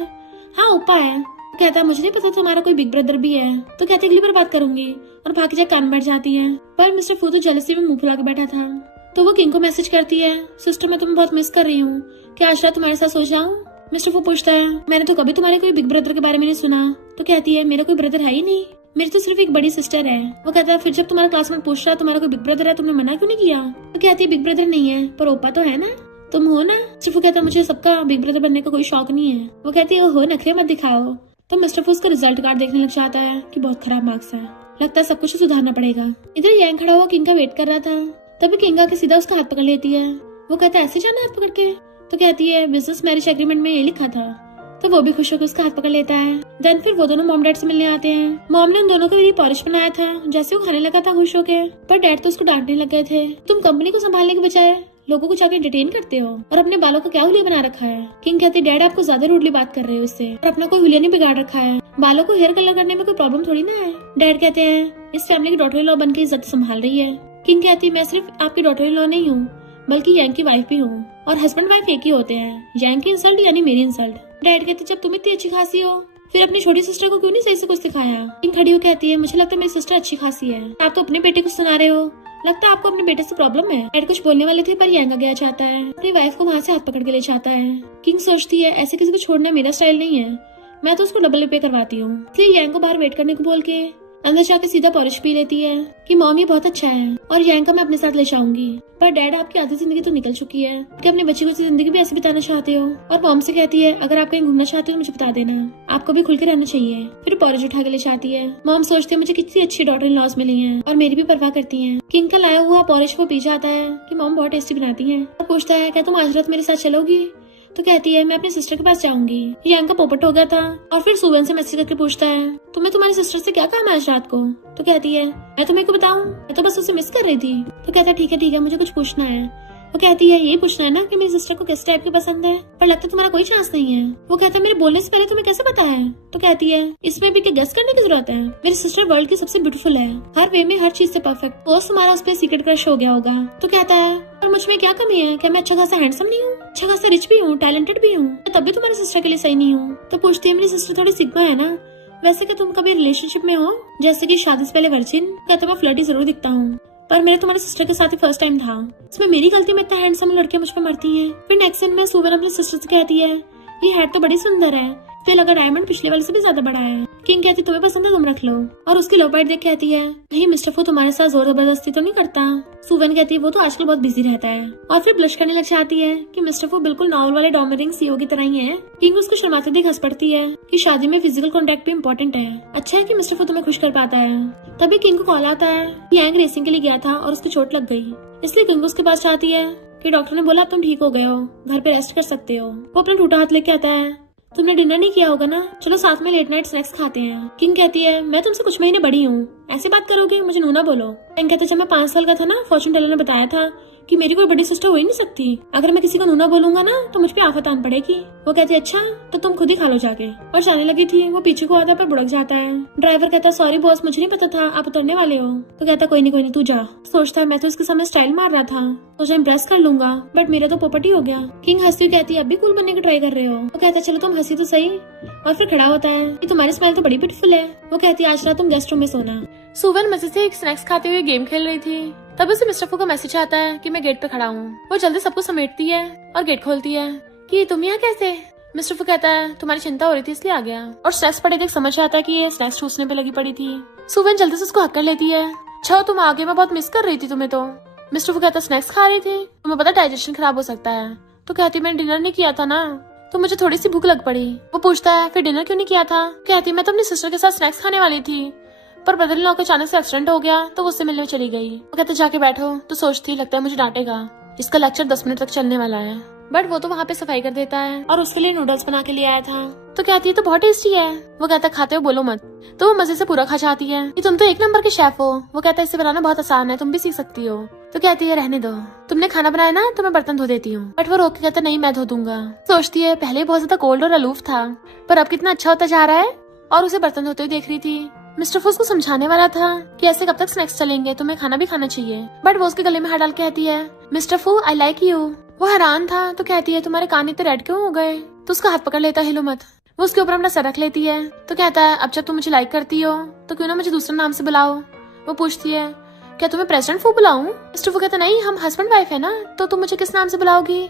हाँ ओपा है। कहता है मुझे नहीं पता तुम्हारा कोई बिग ब्रदर भी है। तो कहते अगली बार बात करूंगी, और भाग जाकर कान बैठ जाती है। पर मिस्टर फू तो जेलसी में मुंह फुला के बैठा था। तो वो किंग को मैसेज करती है सिस्टर मैं तुम्हें बहुत मिस कर रही हूँ, क्या आज रात तुम्हारे साथ सो जाऊं? मिस्टर फू पूछता है मैंने तो कभी तुम्हारे कोई बिग ब्रदर के बारे में नहीं सुना। तो कहती है मेरा कोई ब्रदर है ही नहीं, मेरी तो सिर्फ एक बड़ी सिस्टर है। वो कहता है फिर जब तुम्हारा क्लासमेट पूछ रहा तुम्हारा कोई बिग ब्रदर है तुमने मना क्यों नहीं किया? तो कहती है बिग ब्रदर नहीं है पर ओपा तो है ना, तुम हो ना। सिर्फ कहता मुझे सबका बिग ब्रदर बनने का कोई शौक नहीं है। वो कहती है हो नखरे मत दिखाओ। तो मिस्टर फू उसका रिजल्ट कार्ड देखने लग जाता है कि बहुत खराब मार्क्स है, लगता है सब कुछ सुधारना पड़ेगा। इधर यांग खड़ा हुआ किंग का वेट कर रहा था, तभी किंग आके सीधा उसका हाथ पकड़ लेती है। वो कहता है ऐसे जाना हाथ पकड़ के? तो कहती है बिजनेस मैरिज एग्रीमेंट में ये लिखा था। तो वो भी खुश होकर उसका हाथ पकड़ लेता है। देन फिर वो दोनों मॉम डैड से मिलने आते हैं। मॉम ने उन दोनों के लिए पॉरिश बनाया था, जैसे वो खाने लगा था खुश होकर, पर डैड तो उसको डांटने लग गए थे, तुम कंपनी को संभालने के बजाय लोगों को जाकर डिटेन करते हो और अपने बालों का क्या हुलिया बना रखा है। किंग कहती डैड आपको ज्यादा रूडली बात कर रहे हो उससे, और अपना कोई हुलिया नहीं बिगाड़ रखा है, बालों को हेयर कलर करने में कोई प्रॉब्लम थोड़ी ना है। डैड कहते हैं इस फैमिली की डॉटर इन लॉ बन के इज्जत संभाल रही है। किंग कहती मैं सिर्फ आपकी डॉटर इन लॉ नहीं हूँ बल्कि यांग की वाइफ भी हूँ, और हस्बैंड वाइफ एक ही होते हैं, यांग की इंसल्ट यानी मेरी इंसल्ट। डैड कहते जब तुम इतनी अच्छी खासी हो फिर अपनी छोटी सिस्टर को क्यों नहीं सही से कुछ सिखाया? किंग खड़ी हो कहती है मुझे लगता है मेरी सिस्टर अच्छी खासी है, आप तो अपने बेटे को सुना रहे हो, लगता है आपको अपने बेटे से प्रॉब्लम है। डैड कुछ बोलने वाले थे पर यांग आ गया चाहता है, अपनी वाइफ को वहाँ से हाथ पकड़ के ले जाता है। किंग सोचती है ऐसे किसी को छोड़ना मेरा स्टाइल नहीं है, मैं तो उसको डबल रिपे करवाती हूँ। इसलिए यांग को बाहर वेट करने को बोल के अंदर जाके सीधा पॉरिश पी लेती है कि मॉम ये बहुत अच्छा है और यांग को मैं अपने साथ ले जाऊंगी। पर डैड आपकी आधी जिंदगी तो निकल चुकी है, कि अपने बच्चे को जिंदगी भी ऐसे बिताना चाहते हो? और मॉम से कहती है अगर आप कहीं घूमना चाहते हो तो मुझे बता देना, आपको भी खुल के रहना चाहिए। फिर पॉरिश उठा के ले जाती है। मॉम सोचती है मुझे कितनी अच्छी डॉटर इन लॉज मिली है और मेरी भी परवाह करती है। किंग का लाया हुआ पॉरिश वो पी जाता है कि मॉम बहुत टेस्टी बनाती है, और पूछता है क्या तुम आज रात मेरे साथ चलोगी? तो कहती है मैं अपनी सिस्टर के पास जाऊंगी। यांग का पोपट हो गया था और फिर सुवन से मैसेज करके पूछता है तुम्हें तुम्हारी सिस्टर से क्या काम है आज रात को। तो कहती है मैं तुम्हें को बताऊं, मैं तो बस उसे मिस कर रही थी। तो कहता है ठीक है मुझे कुछ पूछना है। वो कहती है यही पूछना है ना कि मेरी सिस्टर को किस टाइप की पसंद है, पर लगता तुम्हारा कोई चांस नहीं है। वो कहता है मेरे बोलने से पहले तुम्हें कैसे पता है। तो कहती है इसमें भी गेस करने की जरूरत है, मेरी सिस्टर वर्ल्ड की सबसे ब्यूटीफुल है, हर वे में हर चीज से परफेक्ट। बॉस तुम्हारा उस पर सीक्रेट क्रश हो गया होगा। तो कहता है पर मुझ में क्या कमी है, क्या मैं अच्छा खासा हैंडसम नहीं हूँ, अच्छा खासा रिच भी हूँ, टैलेंटेड भी हूँ, तब भी तुम्हारी सिस्टर के लिए सही नहीं हूँ। तो पूछती है मेरी सिस्टर थोड़ी सिग्मा है ना, वैसे क्या तुम कभी रिलेशनशिप में हो, जैसे कि शादी से पहले वर्जिन। कहता मैं फ्लर्टी जरूर दिखता हूँ, पर मेरे तुम्हारी सिस्टर के साथ ही फर्स्ट टाइम था, इसमें मेरी गलती में इतना हैंडसम लड़कियां मुझ पे मरती हैं। फिर नेक्स्ट सीन में सुवन अपनी सिस्टर से कहती है ये हैट तो बड़ी सुंदर है, इसलिए लगा डायमंड पिछले वाले से भी ज्यादा बड़ा है। किंग कहती तुम्हें पसंद है तुम रख लो, और उसकी लोपाइट देख कहती है नहीं मिस्टर फू तुम्हारे साथ जोर जबरदस्ती तो नहीं करता। सुवन कहती है वो तो आजकल बहुत बिजी रहता है, और फिर ब्लश करने लग जाती है कि मिस्टर फू बिल्कुल नॉवल वाले डोमिनिक सीईओ की तरह ही है। किंग उसको शर्माते देख हंस पड़ती है कि शादी में फिजिकल कॉन्टेक्ट भी इम्पोर्टेंट है, अच्छा है कि मिस्टर फू तुम्हें खुश कर पाता है। तभी किंग को कॉल आता है कि यांग रेसिंग के लिए गया था और उसकी चोट लग गई, इसलिए किंग उसके पास जाती है कि डॉक्टर ने बोला अब तुम ठीक हो गए हो, घर पे रेस्ट कर सकते हो। वो अपना टूटा हाथ लेके आता है तुमने डिनर नहीं किया होगा ना, चलो साथ में लेट नाइट स्नैक्स खाते हैं। किंग कहती है मैं तुमसे कुछ महीने बड़ी हूँ, ऐसी बात करोगे, मुझे नूना बोलो। किंग कहते जब मैं 5 साल का था ना, फॉर्चून टेलर ने बताया था कि मेरी कोई बड़ी सिस्टर हो ही नहीं सकती, अगर मैं किसी को नूना बोलूंगा ना तो मुझ पे आफत आन पड़ेगी। वो कहती है अच्छा तो तुम खुद ही खा लो जाके, और जाने लगी थी। वो पीछे को आता पर बुड़क जाता है। ड्राइवर कहता है सॉरी बॉस मुझे नहीं पता था आप उतरने वाले हो। तो कहता कोई नहीं तू जा। सोचता है मैं तो इसके सामने स्टाइल मार रहा था, सोचा इम्प्रेस कर लूंगा, बट मेरा तो पोपट ही हो गया। किंग हंसती कहती है अब भी कूल बनने की ट्राई कर रहे हो। वो कहता है चलो तुम हंसी तो सही, और फिर खड़ा होता है कि तुम्हारी स्माइल तो बड़ी ब्यूटीफुल है। वो कहती है आज रात तुम गेस्ट रूम में सोना। सुवन मजे से एक स्नैक्स खाते हुए गेम खेल रही थी, तब उसे मिस्टर फू का मैसेज आता है कि मैं गेट पे खड़ा हूँ। वो जल्दी सबको समेटती है और गेट खोलती है कि तुम यहाँ कैसे। मिस्टर फू कहता है तुम्हारी चिंता हो रही थी इसलिए आ गया, और स्ट्रेस पड़े देख समझ आता है कि ये स्नैक्स ठूसने पे लगी पड़ी थी। सुवन जल्दी से उसको हक कर लेती है, अच्छा तुम आगे, मैं बहुत मिस कर रही थी तुम्हें। तो मिस्टर फू कहता स्नैक्स खा रही थी, तुम्हें पता डाइजेशन खराब हो सकता है। तो कहती मैंने डिनर नहीं किया था ना, तो मुझे थोड़ी सी भूख लग पड़ी। वो पूछता है फिर डिनर क्यों नहीं किया था। कहती मैं तो अपनी सिस्टर के साथ स्नैक्स खाने वाली थी, पर ब्रदर इन लॉ के अचानक से एक्सीडेंट हो गया तो उससे मिलने चली गई। वो कहते जाके बैठो। तो सोचती लगता है मुझे डांटेगा, इसका लेक्चर 10 मिनट तक चलने वाला है, बट वो तो वहाँ पे सफाई कर देता है और उसके लिए नूडल्स बना के लिए आया था। तो कहती है तो बहुत टेस्टी है। वो कहता खाते हो बोलो मत। तो वो मजे से पूरा खा जाती है कि तुम तो 1 नंबर के शेफ हो। वो कहता है इसे बनाना बहुत आसान है, तुम भी सीख सकती हो। तो कहती है रहने दो, तुमने खाना बनाया ना तो मैं बर्तन धो देती हूँ। बट वो रोक के कहता नहीं मैं धो दूंगा। सोचती है पहले बहुत ज्यादा कोल्ड और अलूफ था, पर अब कितना अच्छा होता जा रहा है, और उसे बर्तन धोते हुए देख रही थी। मिस्टर फू उसको समझाने वाला था कि ऐसे कब तक स्नैक्स चलेंगे, तुम्हें खाना भी खाना चाहिए, बट वो उसके गले में हाथ डाल के कहती है मिस्टर फू आई लाइक यू। वो हैरान था। तो कहती है तुम्हारे कान इतने रेड क्यों हो गए। तो उसका हाथ पकड़ लेता है हिलो मत। वो उसके ऊपर अपना सर रख लेती है। तो कहता है अब जब तुम मुझे लाइक करती हो तो क्यों ना मुझे दूसरे नाम से बुलाओ। वो पूछती है क्या तुम्हें प्रेसिडेंट फू बुलाऊं। मिस्टर फू कहता नहीं हम हस्बैंड वाइफ है ना, तो तुम मुझे किस नाम से बुलाओगी।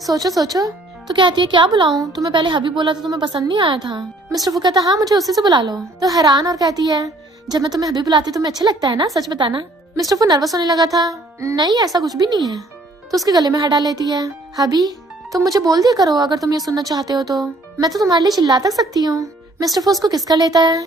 सोचो सोचो। तो कहती है क्या बुलाऊं, तुम्हें पहले हबी बोला तो तुम्हें पसंद नहीं आया था। मिस्टर फू कहता हाँ मुझे उसी से बुला लो। तो हैरान और कहती है जब मैं तुम्हें हबी बुलाती तुम्हें अच्छा लगता है ना, सच बताना। मिस्टर फू नर्वस होने लगा था। नहीं ऐसा कुछ भी नहीं है। तो उसके गले में हाथ डाल लेती है हबी तुम मुझे बोल दिया करो अगर तुम ये सुनना चाहते हो, तो मैं तो तुम्हारे लिए चिल्ला तक सकती हूँ। मिस्टर फू उसको किस कर लेता है,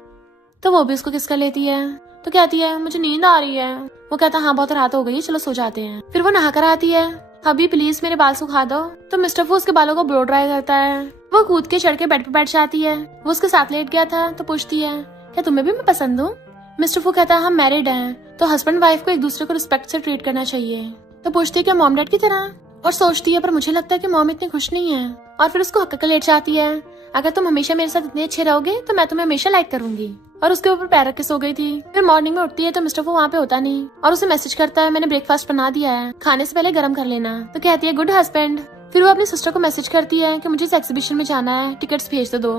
तो वो भी उसको किस कर लेती है। तो कहती है मुझे नींद आ रही है। वो कहता हाँ बहुत रात हो गई चलो सो जाते हैं। फिर वो नहा कर आती है हबी प्लीज मेरे बाल सुखा दो। तो मिस्टर फू उसके बालों को ब्लो ड्राई करता है। वो कूद के चढ़ के बेड पे बैठ जाती है। वो उसके साथ लेट गया था। तो पूछती है क्या तुम्हें भी मैं पसंद हूँ। मिस्टर फू कहता है हम मैरिड हैं, तो हस्बैंड वाइफ को एक दूसरे को रिस्पेक्ट से ट्रीट करना चाहिए। तो पूछती है क्या मॉम डैड की तरह, और सोचती है पर मुझे लगता है कि मॉम इतनी खुश नहीं है, और फिर उसको हक कर लेट जाती है अगर तुम हमेशा मेरे साथ इतने अच्छे रहोगे तो मैं तुम्हें हमेशा लाइक करूंगी, और उसके ऊपर पैर रख के सो गई थी। फिर मॉर्निंग में उठती है तो मिस्टर फू वहाँ पे होता नहीं, और उसे मैसेज करता है मैंने ब्रेकफास्ट बना दिया है, खाने से पहले गर्म कर लेना। तो कहती है गुड हस्बैंड। फिर वो अपनी सिस्टर को मैसेज करती है कि मुझे इस एग्जीबिशन में जाना है, टिकट्स भेज दो।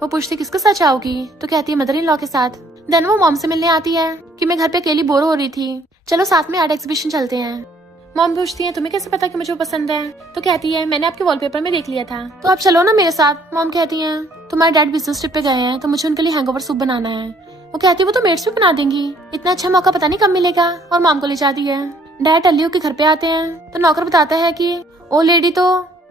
वो पूछती किसके साथ जाओगी। तो कहती है मदर इन लॉ के साथ। देन वो मॉम से मिलने आती है कि मैं घर पे अकेली बोर हो रही थी, चलो साथ में आर्ट एग्जीबिशन चलते हैं। मॉम पूछती है तुम्हें कैसे पता कि मुझे पसंद है। तो कहती है मैंने आपके वॉलपेपर में देख लिया था, तो आप चलो ना मेरे साथ। मॉम कहती है तुम्हारे डैड बिजनेस ट्रिप पे गए हैं तो मुझे उनके लिए हैंगओवर सूप बनाना है। वो कहती है वो तो मेड्स भी बना देंगी, इतना अच्छा मौका पता नहीं कब मिलेगा, और मॉम को ले जाती है। डैड अल्लियो के घर पे आते हैं तो नौकर बताता है कि ओ लेडी तो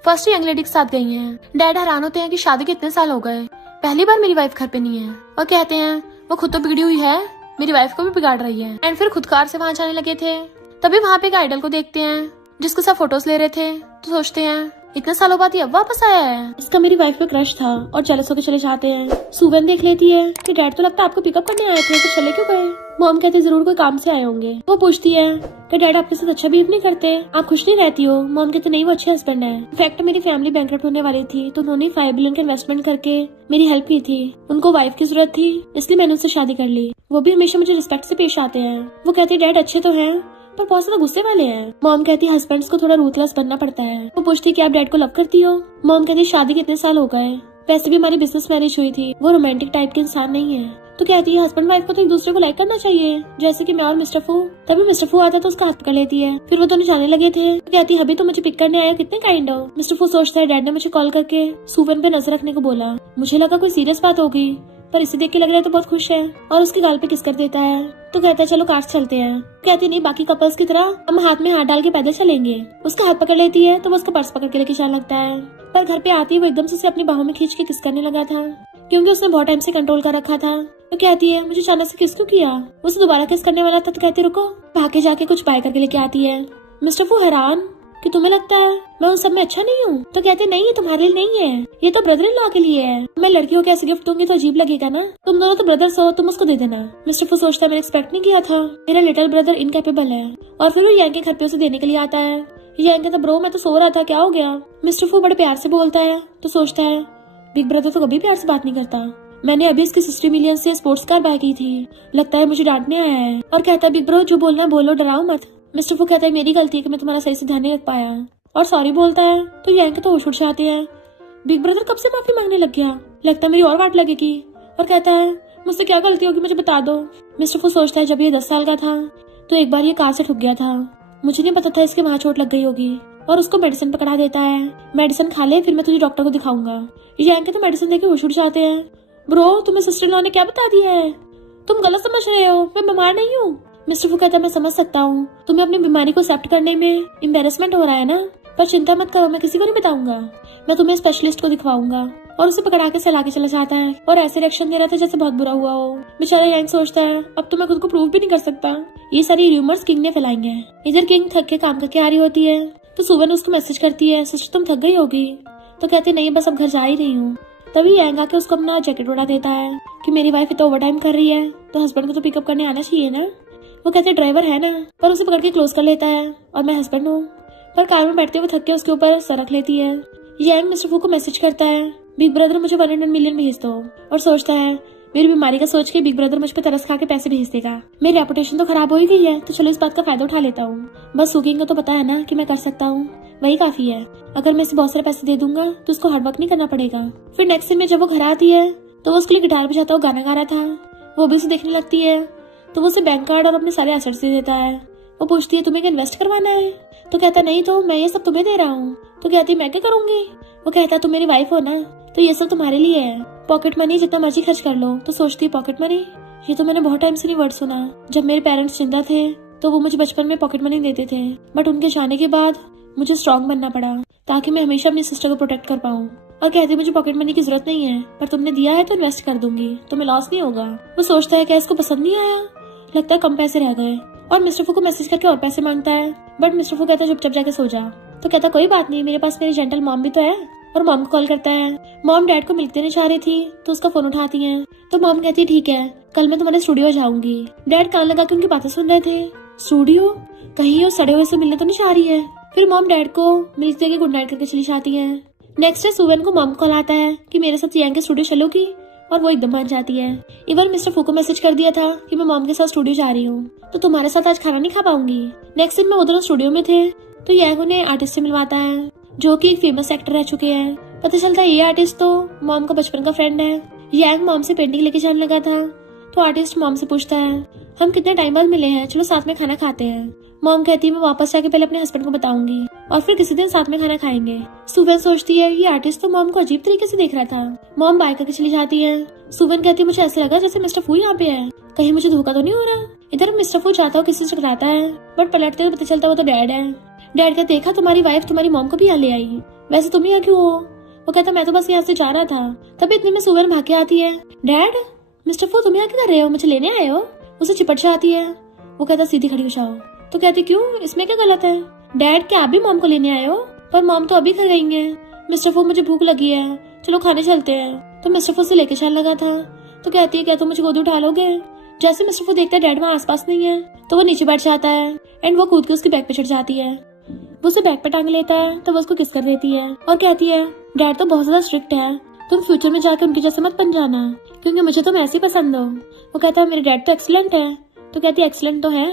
फर्स्ट यंग लेडी के साथ गई है। डैड हैरान होते हैं कि शादी के इतने साल हो गए, पहली बार मेरी वाइफ घर पे नहीं है, और कहते हैं वो खुद तो बिगड़ी हुई है, मेरी वाइफ को भी बिगाड़ रही है। एंड फिर खुद कार से वहाँ जाने लगे थे, तभी वहाँ पे एक आइडल को देखते हैं जिसके साथ फोटोज ले रहे थे। तो सोचते हैं इतने सालों बाद ये अब वापस आया है। इसका मेरी वाइफ पे क्रश था और जेलस होकर चले जाते हैं। सुवन देख लेती है कि डैड तो लगता है आपको पिकअप करने आए थे, तो चले क्यों गए। मॉम कहते जरूर कोई काम से आए होंगे। वो पूछती है कि डैड आपके साथ अच्छा बिहेव नहीं करते, आप खुश नहीं रहती हो। मॉम कहते नहीं, वो अच्छे हस्बैंड है। इनफैक्ट मेरी फैमिली बैंकरप्ट होने वाली थी तो उन्होंने 5 बिलियन का इन्वेस्टमेंट करके मेरी हेल्प की थी। उनको वाइफ की जरूरत थी इसलिए मैंने उससे शादी कर ली। वो भी हमेशा मुझे रिस्पेक्ट से पेश आते हैं। वो कहते डैड अच्छे तो हैं पर बहुत ज्यादा गुस्से वाले हैं। मॉम कहती है हस्बैंड्स को थोड़ा रूथलेस बनना पड़ता है। वो पूछती कि आप डैड को लव करती हो। मॉम कहती शादी के इतने साल हो गए, वैसे भी हमारी बिजनेस मैरिज हुई थी, वो रोमांटिक टाइप के इंसान नहीं है। तो कहती है हस्बैंड वाइफ को तो एक दूसरे को लाइक करना चाहिए, जैसे कि मैं और मिस्टर फू। तभी मिस्टर फू आता है तो उसका हाथ पकड़ लेती है। फिर वो दोनों जाने लगे थे। तो कहती है अभी तो मुझे पिक करने आए हो, कितने काइंड हो। मिस्टर फू सोचता है डैड ने मुझे कॉल करके सुवन पे नजर रखने को बोला। मुझे लगा कोई सीरियस बात होगी पर इसे देख के लग रहा है तो बहुत खुश है और उसके गाल पे किस कर देता है। तो कहता है चलो कार चलते हैं। कहती नहीं, बाकी कपल्स की तरह हम हाथ में हाथ डाल के पैदल चलेंगे। उसका हाथ पकड़ लेती है तो वो उसका पर्स पकड़ के लेके जाने लगता है। पर घर पे आती है वो एकदम से उसे अपनी बाहों में खींच के किस करने लगा था, क्योंकि उसने बहुत टाइम से कंट्रोल कर रखा था। तो कहती है मुझे अचानक से किस क्यों किया। उसे दोबारा किस करने वाला था तो कहती रुको, भागे जाके कुछ बाय करके लेके आती है। मिस्टर फू हैरान कि तुम्हें लगता है मैं उन सब में अच्छा नहीं हूँ। तो कहते नहीं, ये तुम्हारे लिए नहीं है, ये तो ब्रदर इन लॉ के लिए है। मैं लड़कियों को ऐसे गिफ्ट दूंगी तो अजीब लगेगा ना, तुम दोनों तो ब्रदर्स हो, तुम उसको दे देना। मिस्टर फू सोचता है मैंने एक्सपेक्ट नहीं किया था, मेरा लिटिल ब्रदर इनकेपेबल है। और फिर वो यांग के घर पे उसे देने के लिए आता है। यांग कहता ब्रो मैं तो सो रहा था, क्या हो गया। मिस्टर फू बड़े प्यार से बोलता है तो सोचता है बिग ब्रदर तो कभी प्यार से बात नहीं करता। मैंने अभी इसकी 60 मिलियन से स्पोर्ट्स कार बाय की थी, लगता है मुझे डांटने आया है। और कहता है बिग ब्रो जो बोलना बोलो, डराओ मत। मिस्टर फू कहता है मेरी गलती है कि मैं तुम्हारा सही से ध्यान नहीं रख पाया, और सॉरी बोलता है। तो यांग तो होश उड़ जाते हैं। बिग ब्रदर कब से माफी मांगने लग गया, लगता है मेरी और वाट लगेगी। और कहता है मुझसे क्या गलती होगी मुझे बता दो। मिस्टर फू सोचता है जब ये 10 साल का था तो एक बार ये कार से ठुक गया था, मुझे नहीं पता था इसके वहाँ चोट लग गई होगी। और उसको मेडिसिन पकड़ा देता है, मेडिसिन खा ले फिर मैं तुझे डॉक्टर को दिखाऊंगा। यांग के तो मेडिसिन देके होश उड़ जाते हैं। ब्रो तुम्हें सिस्टर इन लॉ ने क्या बता दिया है, तुम गलत समझ रहे हो, मैं बीमार नहीं हूँ। मिस्टर फू कहता है मैं समझ सकता हूँ, तुम्हें अपनी बीमारी को एक्सेप्ट करने में एम्बैरेसमेंट हो रहा है ना, पर चिंता मत करो, मैं किसी को नहीं बताऊंगा, मैं तुम्हें स्पेशलिस्ट को दिखवाऊंगा। और उसे पकड़ा के सहला के चला जाता है और ऐसे रिएक्शन दे रहा था जैसे बहुत बुरा हुआ हो। बेचारा यांग सोचता है अब तो मैं खुद को प्रूव भी नहीं कर सकता, ये सारी रूमर्स किंग ने फैलाई हैं। इधर किंग थक के काम करके आ रही होती है तो सुवन उसको मैसेज करती है सिस्टर तुम थक गई होगी। तो कहते नहीं बस अब घर जा ही रही हूँ। तभी यांग आके उसको अपना जैकेट उड़ा देता है कि मेरी वाइफ इतना ओवर टाइम कर रही है तो हस्बैंड को तो पिकअप करने आना चाहिए ना। वो कहते ड्राइवर है ना, पर उसे पकड़ के क्लोज कर लेता है और मैं हस्बैंड हूँ। पर कार में बैठते हुए थक के उसके ऊपर सर रख लेती है। यांग मिस्टर फू को मैसेज करता है बिग ब्रदर मुझे 100 मिलियन भेज दो, और सोचता है मेरी बीमारी का सोच के बिग ब्रदर मुझ पे तरस खा के पैसे भेज देगा, मेरी रेपुटेशन तो खराब हो ही गई है तो चलो इस बात का फायदा उठा लेता हूँ। बस सुकिंग को तो पता है ना कि मैं कर सकता हूँ, वही काफी है। अगर मैं इसे बहुत सारे पैसे दे दूंगा तो उसको हार्ड वर्क नहीं करना पड़ेगा। फिर नेक्स्ट सीन में जब वो घर आती है तो वो उसके लिए गिटार बजाता हुआ गाना गा रहा था, वो भी उसे देखने लगती है तो वो उसे बैंक कार्ड और अपने सारे एसेट्स दे देता है। वो पूछती है तुम्हें क्या इन्वेस्ट करवाना है। तो कहता नहीं तो मैं ये सब तुम्हें दे रहा हूँ। तो कहती मैं क्या करूंगी। वो कहता तुम मेरी वाइफ हो ना तो ये सब तुम्हारे लिए है, पॉकेट मनी जितना मर्जी खर्च कर लो। तो सोचती है पॉकेट मनी, ये तो मैंने बहुत टाइम से नहीं वर्ड सुना। जब मेरे पेरेंट्स जिंदा थे तो वो मुझे बचपन में पॉकेट मनी देते थे, बट उनके जाने के बाद मुझे स्ट्रॉन्ग बनना पड़ा ताकि मैं हमेशा अपनी सिस्टर को प्रोटेक्ट कर पाऊँ। और कहती मुझे पॉकेट मनी की जरूरत नहीं है, पर तुमने दिया है तो इन्वेस्ट कर दूंगी, तुम्हें लॉस नहीं होगा। वो सोचता है क्या इसको पसंद नहीं आया, लगता है कम पैसे रह गए, और मिस्टर फू को मैसेज करके और पैसे मांगता है। बट मिस्टर फू कहता है चुपचाप जाके सो जा। तो कहता कोई बात नहीं, मेरे पास मेरी जेंटल मॉम भी तो है। और मॉम को कॉल करता है। मॉम डैड को मिलक देने चाह रही थी तो उसका फोन उठाती है। तो मॉम कहती है ठीक है कल मैं तुम्हारे स्टूडियो जाऊंगी। डैड कान लगा के उनकी बातें सुन रहे थे। स्टूडियो, कहीं वो सड़े हुए से मिलने तो नहीं चाह रही है। फिर मॉम डैड को मिल्क देके गुड नाइट करके चली जाती है। नेक्स्ट डे सुवन को मॉम कॉल आता है कि मेरे साथ यांग के स्टूडियो चलोगी, और वो एकदम मान जाती है। इवन मिस्टर फू को मैसेज कर दिया था कि मैं मॉम के साथ स्टूडियो जा रही हूँ तो तुम्हारे साथ आज खाना नहीं खा पाऊंगी। नेक्स्ट दिन में वो दोनों स्टूडियो में थे तो यांग उन्हें आर्टिस्ट से मिलवाता है जो कि एक फेमस एक्टर रह चुके हैं। पता चलता है ये आर्टिस्ट तो मॉम का बचपन का फ्रेंड है। यांग मॉम से पेंटिंग लेके जाने लगा था तो आर्टिस्ट मॉम से पूछता है हम कितने टाइम बाद मिले हैं, चलो साथ में खाना खाते हैं। मॉम कहती है मैं वापस जाके पहले अपने हस्बैंड को बताऊंगी और फिर किसी दिन साथ में खाना खाएंगे। सुवन सोचती है ये आर्टिस्ट तो मॉम को अजीब तरीके से देख रहा था। मॉम बाय करके चली जाती है। सुवन कहती है मुझे ऐसे लगा जैसे मिस्टर फू यहाँ पे है, कहीं मुझे धोखा तो नहीं हो रहा। इधर मिस्टर फू जाता हो किसी से टकराता है, बट पलटते हुए पता चलता वो तो डैड है। डैड का देखा तुम्हारी वाइफ तुम्हारी मॉम को भी यहाँ ले आई, वैसे तुम यहाँ क्यों हो। वो कहता मैं तो बस यहाँ से जा रहा था। तभी इतने में सुवन भाग के आती है। डैड, मिस्टर फू तुम यहाँ क्या कर रहे हो, मुझे लेने आए हो। उसे चिपट जाती है। वो कहता सीधी खड़ी हो जाओ। तो कहती क्यों, इसमें क्या गलत है। डैड क्या आप भी मॉम को लेने आए हो। पर मॉम तो अभी घर गई है। मिस्टर फू मुझे भूख लगी है, चलो खाने चलते हैं। तो मिस्टर फू से लेके चलने लगा था। तो कहती है क्या तुम मुझे गोद उठा लोगे। जैसे मिस्टर फू देखता है डैड वहाँ आसपास नहीं है तो वो नीचे बैठ जाता है एंड वो कूद के उसकी बैग पे चढ़ जाती है। वो उसे बैग पे टांग लेता है तो वो उसको किस कर देती है और कहती है डैड तो बहुत ज्यादा स्ट्रिक्ट है, तुम फ्यूचर में जाकर उनके जैसे मत बन जाना क्योंकि मुझे तुम ऐसे ही पसंद हो। वो कहता है मेरे डैड तो एक्सीलेंट है। तो कहती है एक्सीलेंट तो है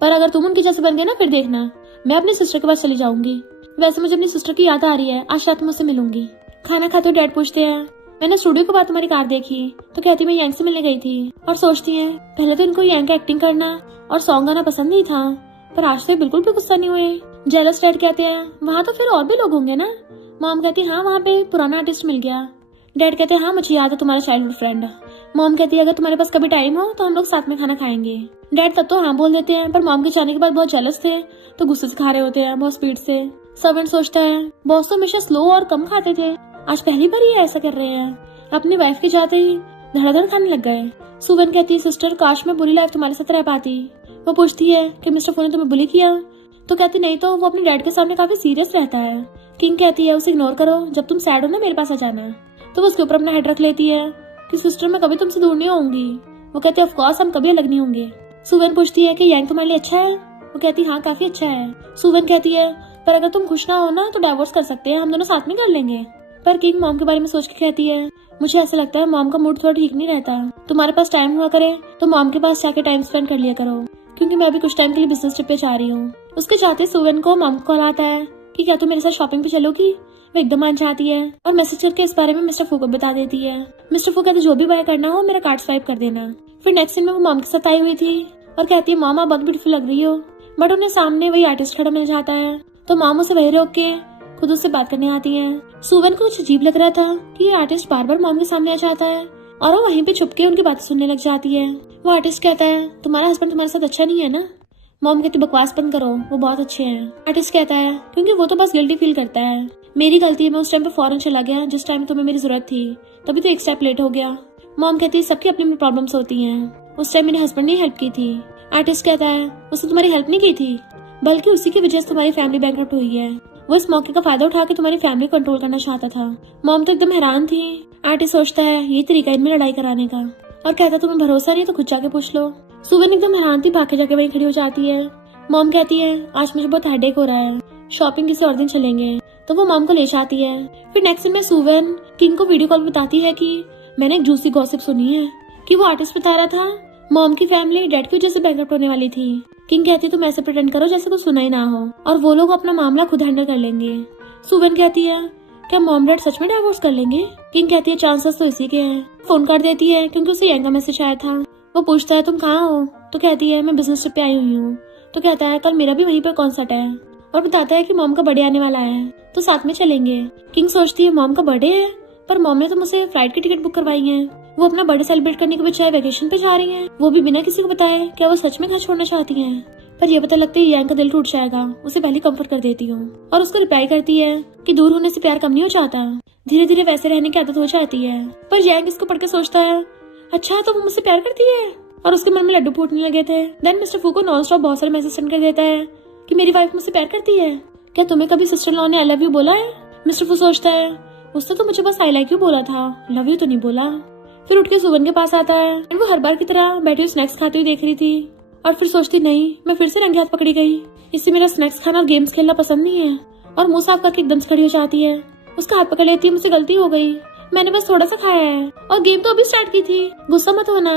पर अगर तुम उनके जैसे बन गए ना फिर देखना मैं अपनी सिस्टर के पास चली जाऊंगी। वैसे मुझे अपनी सिस्टर की याद आ रही है, आज रात में उससे मिलूंगी। खाना खाते हुए डैड पूछते हैं मैंने स्टूडियो के बाद तुम्हारी कार देखी। तो कहती मैं यांग से मिलने गई थी और सोचती है पहले तो इनको यांग का एक्टिंग करना और सॉन्ग गाना पसंद नहीं था पर आज तो बिल्कुल भी गुस्सा नहीं हुए। जेलस डैड कहते हैं वहाँ तो फिर और भी लोग होंगे ना। मॉम कहती है हाँ वहाँ पे पुराना आर्टिस्ट मिल गया। डैड कहते हैं हाँ मुझे याद है तुम्हारा चाइल्डहुड फ्रेंड। मॉम कहती है अगर तुम्हारे पास कभी टाइम हो तो हम लोग साथ में खाना खाएंगे। डैड तब तो हाँ बोल देते हैं पर मॉम के जाने के बाद बहुत जेलस थे तो गुस्से से खा रहे होते हैं बहुत स्पीड से। सर्वेंट सोचता है बॉस तो हमेशा स्लो और कम खाते थे, आज पहली बार ही ऐसा कर रहे हैं। अपनी वाइफ के जाते ही धड़ाधड़ खाने लग गए। सुवन कहती है सिस्टर काश मैं बुरी लाइफ तुम्हारे साथ रह पाती। वो पूछती है कि मिस्टर फू ने तुम्हें बुली किया। तो कहती नहीं तो वो अपने डैड के सामने काफी सीरियस रहता है। किंग कहती है उसे इग्नोर करो, जब तुम सैड हो ना मेरे पास आ जाना। तो वो उसके ऊपर अपना हेड रख लेती है कि सिस्टर मैं कभी तुमसे दूर नहीं होंगी। वो कहती है ऑफ कोर्स हम कभी अलग नहीं होंगे। सुवन पूछती है कि यांग तुम्हारे लिए अच्छा है। वो कहती है हाँ काफी अच्छा है। सुवन कहती है पर अगर तुम खुश ना हो ना तो डाइवोर्स कर सकते हैं, हम दोनों साथ में कर लेंगे। पर किंग मॉम के बारे में सोच के कहती है मुझे ऐसा लगता है मॉम का मूड थोड़ा ठीक नहीं रहता, तुम्हारे पास टाइम हुआ करे तो मॉम के पास जाके टाइम स्पेंड कर लिया करो क्योंकि मैं अभी कुछ टाइम के लिए बिजनेस ट्रिप पे जा रही हूँ। उसके जाते सुवन को मॉम को कॉल आता है कि क्या तुम मेरे साथ शॉपिंग पे चलोगी। वो एकदम मान जाती है और मैसेज करके इस बारे में मिस्टर फू को बता देती है। मिस्टर फू कहते जो भी बाय करना हो मेरा कार्ड स्वाइप कर देना। फिर नेक्स्ट सीन में वो मॉम के साथ आई हुई थी और कहती है मॉम आप बहुत ब्यूटीफुल लग रही हो। बट उन्हें सामने वही आर्टिस्ट खड़ा मिल जाता है तो मॉम उसे वही रोक के खुद उससे बात करने आती है। सुवन को कुछ अजीब लग रहा था कि ये आर्टिस्ट बार बार मॉम के सामने आ जाता है और वो वहीं पे छुप के उनकी बातें सुनने लग जाती है। वो आर्टिस्ट कहता है तुम्हारा हस्बैंड तुम्हारे साथ अच्छा नहीं है ना। मॉम कहती बकवास बंद करो, वो बहुत अच्छे हैं। आर्टिस्ट कहता है क्योंकि वो तो बस गिल्टी फील करता है, मेरी गलती है, मैं उस टाइम पे फौरन चला गया जिस टाइम तुम्हें मेरी जरूरत थी, तभी तो एक स्टेप लेट हो गया। मॉम कहती है सबकी अपनी अपनी प्रॉब्लम्स होती हैं, उस टाइम मेरे हस्बैंड ने हेल्प की थी। आर्टिस्ट कहता है उसने तुम्हारी हेल्प नहीं की थी बल्कि उसी की वजह से तुम्हारी फैमिली बैंकरप्ट हुई है, वो इस मौके का फायदा उठा के तुम्हारी फैमिली कंट्रोल करना चाहता था। मॉम तो एकदम हैरान थी। आर्टिस्ट सोचता है ये तरीका इनमें लड़ाई कराने का और कहता तुम्हें भरोसा नहीं तो खुद जाके पूछ लो। सुवन एकदम हैरान थी, भागे जाके वहीं खड़ी हो जाती है। मॉम कहती है आज मुझे बहुत हेडेक हो रहा है, शॉपिंग किसी और दिन चलेंगे। तो वो मॉम को ले जाती है। फिर नेक्स्ट दिन में सुवन किंग को वीडियो कॉल बताती है कि मैंने एक जूसी गॉसिप सुनी है कि वो आर्टिस्ट बता रहा था मॉम की फैमिली डैड की वजह से बैंकरप्ट होने वाली थी। किंग कहती तुम ऐसे प्रिटेंड करो जैसे कुछ सुना ही ना हो और वो लोग अपना मामला खुद हैंडल कर लेंगे। सुवन कहती है क्या मॉम डैड सच में डिवोर्स कर लेंगे। किंग कहती है चांसेस तो इसी के हैं। फोन कर देती है क्योंकि उसे यांग का मैसेज आया था। वो पूछता है तुम कहाँ हो। तो कहती है मैं बिजनेस ट्रिप पे आई हुई हूँ। तो कहता है कल मेरा भी वहीं पर कॉन्सर्ट है और बताता है कि मॉम का बर्थडे आने वाला है तो साथ में चलेंगे। किंग सोचती है मॉम का बर्थडे है पर मॉम ने तो मुझसे फ्लाइट की टिकट बुक करवाई है, वो अपना बर्थडे सेलिब्रेट करने के बजाय वेकेशन पे जा रही हैं, वो भी बिना किसी को बताए। क्या वो सच में घर छोड़ना चाहती हैं? पर ये पता लगता है यांग का दिल टूट जाएगा। उसे पहले कंफर्ट कर देती हूँ और उसको रिप्लाई करती है कि दूर होने से प्यार कम नहीं हो जाता, धीरे धीरे वैसे रहने की आदत हो जाती है। पर यांग इसको पढ़ के सोचता है अच्छा तो वो मुझसे प्यार करती है और उसके मन में लड्डू फूटने लगे थे। देन मिस्टर फू को नॉन स्टॉप बहुत सारे मैसेज सेंड कर देता है कि मेरी वाइफ मुझसे प्यार करती है, क्या तुम्हें कभी सिस्टर लॉ ने आई लव यू बोला है। मिस्टर फू सोचता है उसने तो मुझे बस आई लाइक यू बोला था, लव यू तो नहीं बोला। फिर उठ के सुवन के पास आता है। वो हर बार की तरह बैठी हुई स्नैक्स खाती हुई देख रही थी और फिर सोचती नहीं मैं फिर से रंगे हाथ पकड़ी गई, इससे मेरा स्नैक्स खाना और गेम्स खेलना पसंद नहीं है। और मुंह साफ करके एकदम से खड़ी हो जाती है। उसका हाथ पकड़ लेती है मुझसे गलती हो गई, मैंने बस थोड़ा सा खाया है और गेम तो अभी स्टार्ट की थी, गुस्सा मत होना,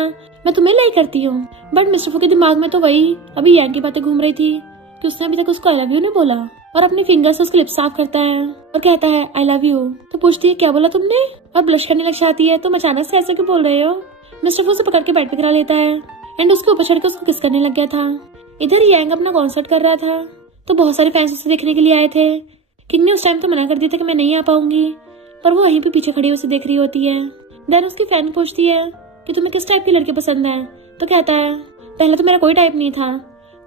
मैं तुम्हें लाई करती हूँ। बट मिस्टर फू के दिमाग में तो वही अभी यांग की बातें घूम रही थी कि उसने अभी तक उसको आई लव यू नहीं बोला और अपनी फिंगर से उसकी लिप्स साफ करता है और कहता है आई लव यू। तो पूछती है क्या बोला तुमने और ब्लश करने लग जाती है। तुम अचानक से ऐसे क्यों बोल रहे हो। मिस्टर फू से पकड़ के बेड पे गिरा लेता है एंड उसके ऊपर चढ़ के उसको किस करने लग गया था। इधर यांग अपना कॉन्सर्ट कर रहा था तो बहुत सारे फैंस उसे देखने के लिए आए थे। किंग ने उस टाइम तो मना कर दिया था कि मैं नहीं आ पाऊंगी पर वो वहीं पे पीछे खड़ी उसे देख रही होती है। देन उसकी फैन पूछती है कि तुम्हें किस टाइप के लड़के पसंद है। तो कहता है पहले तो मेरा कोई टाइप नहीं था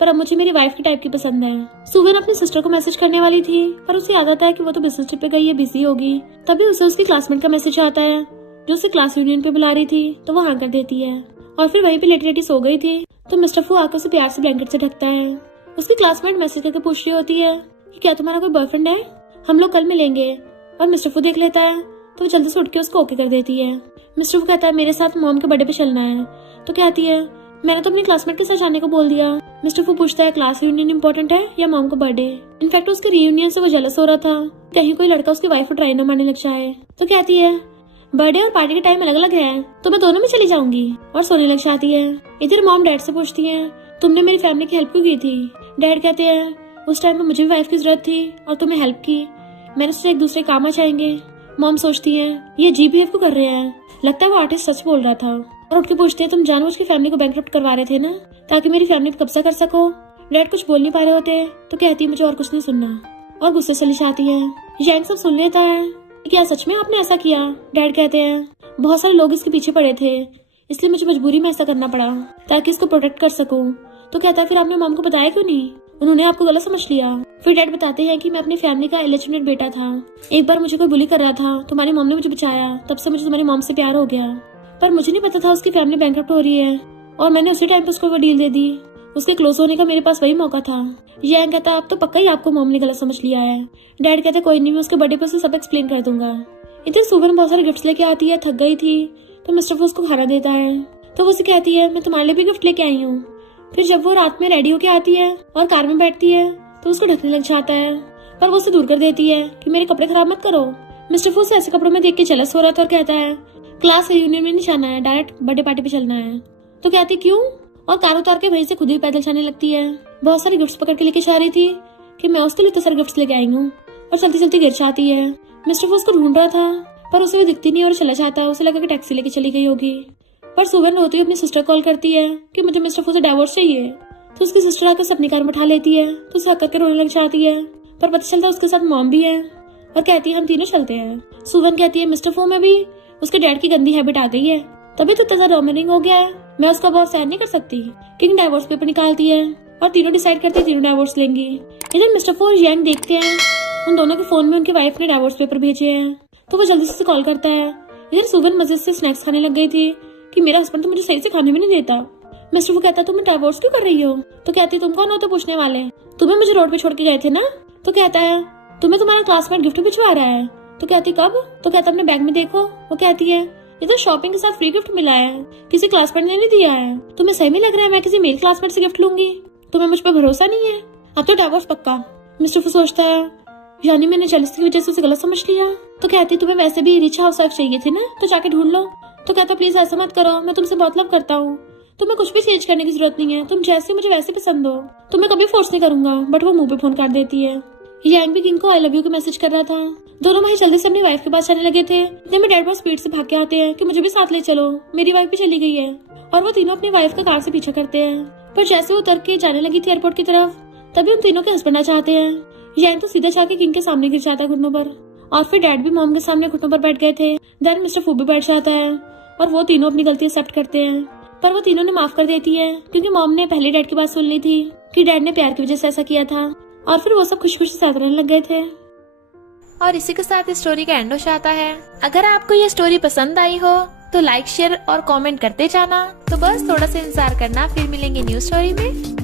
पर अब मुझे मेरी वाइफ की टाइप की पसंद है। सुवन अपनी सिस्टर को मैसेज करने वाली थी पर उसे याद आता है कि वो तो बिजनेस ट्रिप पे गई है, बिजी होगी। तभी उसे उसकी क्लासमेट का मैसेज आता है जो उसे क्लास यूनियन पे बुला रही थी तो वो हाँ कर देती है और फिर वहीं पे लेटी लेटी सो गई थी। तो मिस्टर फू आकर उसे प्यार से ब्लैंकेट से ढकता है। उसकी क्लासमेट मैसेज करके पूछ रही होती है कि क्या तुम्हारा कोई बॉयफ्रेंड है। हम लोग कल मिलेंगे। और मिस्टर फू देख लेता है तो वो जल्दी से उठ के उसको ओके कर देती है। मिस्टर फू कहता है मेरे साथ मॉम के बर्थडे पे चलना है। तो कहती है मैंने तो अपनी क्लासमेट के साथ जाने को बोल दिया। मिस्टर फू पूछता है क्लास रियूनियन इंपॉर्टेंट है या मॉम का बर्थडे। इनफैक्ट उसके रियूनियन से वो जेलस हो रहा था, कहीं कोई लड़का उसकी वाइफ को ट्राई न मारने लग जाए। तो कहती है बर्थडे और पार्टी के टाइम अलग अलग है तो मैं दोनों में चली जाऊंगी, और सोने लग जाती है। इधर मॉम डैड से पूछती है तुमने मेरी फैमिली की हेल्प क्यों की थी। डैड कहते हैं उस टाइम में मुझे भी वाइफ की जरूरत थी और तुम्हें हेल्प की, मैंने सोचा एक दूसरे काम आ जाएंगे। मॉम सोचती है ये जी बिहेव क्यों कर रहे हैं, लगता है वो आर्टिस्ट सच बोल रहा था। और उठ के पूछते हैं तुम जानबूझ के फैमिली को बैंकरप्ट करवा रहे थे ना ताकि मेरी फैमिली पे कब्जा कर सको। डैड कुछ बोल नहीं पा रहे होते तो कहती है मुझे और कुछ नहीं सुनना, और गुस्से से चली जाती है। यांग सब सुन लेता है क्या सच में आपने ऐसा किया। डैड कहते हैं बहुत सारे लोग इसके पीछे पड़े थे इसलिए मुझे मजबूरी में ऐसा करना पड़ा ताकि इसको प्रोटेक्ट कर सकूं। तो कहता है फिर आपने मॉम को बताया क्यों नहीं, उन्होंने आपको गलत समझ लिया। फिर डैड बताते हैं कि मैं अपनी फैमिली का इलेजिटिमेट बेटा था, एक बार मुझे कोई बुली कर रहा था तुम्हारी मॉम ने मुझे बचाया, तब से मुझे तुम्हारी मॉम से प्यार हो गया। पर मुझे नहीं पता था उसकी फैमिली बैंकरप्ट हो रही है और मैंने उसी टाइम पे उसको वो डील दे दी। उसके क्लोज होने का मेरे पास वही मौका था। यांग कहता अब तो पक्का ही आपको मॉम ने गलत समझ लिया है। डैड कहते कोई नहीं, मैं उसके बर्थडे पे उसे सब एक्सप्लेन कर दूंगा। इधर सुबह बहुत सारे गिफ्ट्स लेके आती है, थक गई थी तो मिस्टर फू उसको खाना देता है। तो वो उसे कहती है मैं तुम्हारे लिए भी गिफ्ट लेके आई हूँ। फिर जब वो रात में रेडी होके आती है और कार में बैठती है तो उसको ढकने लग जाता है, पर वो उसे दूर कर देती है कि मेरे कपड़े खराब मत करो। मिस्टर फू से ऐसे कपड़ों में देख के जेलस हो रहा था और कहता है क्लास रियूनियन में नहीं जाना है, डायरेक्ट बर्थडे पार्टी पे चलना है। तो कहती क्यों, और कार उतार के वहीं से खुद ही पैदल जाने लगती है। बहुत सारे गिफ्ट्स पकड़ के लेके जा रही थी कि मैं उसके लिए तो सारे गिफ्ट्स लेके आई हूँ, और चलती चलती गिर जाती है। मिस्टर फू उसको ढूंढ रहा था पर उसे वो दिखती नहीं और चला जाता है। उसे लगा कि टैक्सी लेके चली गई होगी। पर सुबह रोती हुई अपनी सिस्टर कॉल करती है कि मुझे मिस्टर फू से डाइवोर्स चाहिए। तो उसकी सिस्टर आकर अपनी कार में उठा लेती है तो उसे हक करके रोने लग जाती है, पर पता चलता है उसके साथ मॉम भी है और कहती है हम तीनों चलते हैं। सुबह कहती है मिस्टर फू में भी उसके डैड की गंदी हैबिट आ गई है, तभी तो इतना डोमिनेटिंग हो गया है, मैं उसका बहुत सहन नहीं कर सकती। किंग डाइवोर्स पेपर निकालती है और तीनों डिसाइड करती है तीनों डाइवोर्स लेंगी। इधर मिस्टर फू और यांग देखते हैं उन दोनों के फोन में उनकी वाइफ ने डाइवोर्स पेपर भेजे हैं, तो वो जल्दी से कॉल करता है। इधर सुबह मजे से स्नैक्स खाने लग गई थी कि मेरा हस्बैंड तो मुझे सही से खाने भी नहीं देता। मिस्टर वो कहता तुम डाइवोर्स क्यों कर रही हो। तो कहती तुम कौन हो तो पूछने वाले, तुम्हें मुझे रोड पे छोड़ के गए थे ना। तो कहता है तुम्हें तुम्हारा क्लासमेट गिफ्ट भिजवा रहा है। तो कहती कब। तो कहता अपने बैग में देखो। वो कहती है ये तो शॉपिंग के साथ फ्री गिफ्ट मिला है, किसी क्लासमेट ने नहीं दिया है। तुम्हें सही में लग रहा है मैं किसी मेल क्लासमेट से गिफ्ट लूंगी, तुम्हें मुझ पर भरोसा नहीं है। अब तो डाइवोर्स पक्का। मिस्टर फू सोचता है यानी मैंने जेलसी की वजह से उसे गलत समझ लिया। तो कहती तुम्हें वैसे भी रिच हाउस वाइफ चाहिए थी ना, तो जाके ढूंढ लो। तो कहता प्लीज ऐसा मत करो, मैं तुमसे बहुत लव करता हूँ, तुम्हें कुछ भी चेंज करने की जरूरत नहीं है, तुम जैसे मुझे वैसे पसंद हो, तुम्हें कभी फोर्स नहीं करूंगा। बट वो मुंह पे फोन काट देती है। यांग भी किंग को आई लव यू का मैसेज कर रहा था। दोनों भाई जल्दी से अपनी वाइफ के पास जाने लगे थे। इतने में डैड बहुत स्पीड से भाग के आते हैं कि मुझे भी साथ ले चलो, मेरी वाइफ भी चली गई है। और वो तीनों अपनी वाइफ का कार से पीछा करते हैं, पर जैसे वो उतर के जाने लगी थी एयरपोर्ट की तरफ तभी उन तीनों के हस्बैंड आ जाते हैं। यांग तो सीधा जाके किंग के सामने गिर जाता है घुटनों पर, और फिर डैड भी मॉम के सामने घुटनों पर बैठ गए थे। देन मिस्टर फू भी बैठ जाता है और वो तीनों अपनी गलती एक्सेप्ट करते हैं, पर वो तीनों ने माफ कर देती है क्योंकि मॉम ने पहले डैड की बात सुन ली थी कि डैड ने प्यार की वजह से ऐसा किया था। और फिर वो सब खुशी खुशी साथ रहने लग गए थे। और इसी के साथ इस स्टोरी का एंड हो जाता है। अगर आपको ये स्टोरी पसंद आई हो तो लाइक शेयर और कमेंट करते जाना। तो बस थोड़ा सा इंतजार करना, फिर मिलेंगे न्यू स्टोरी में।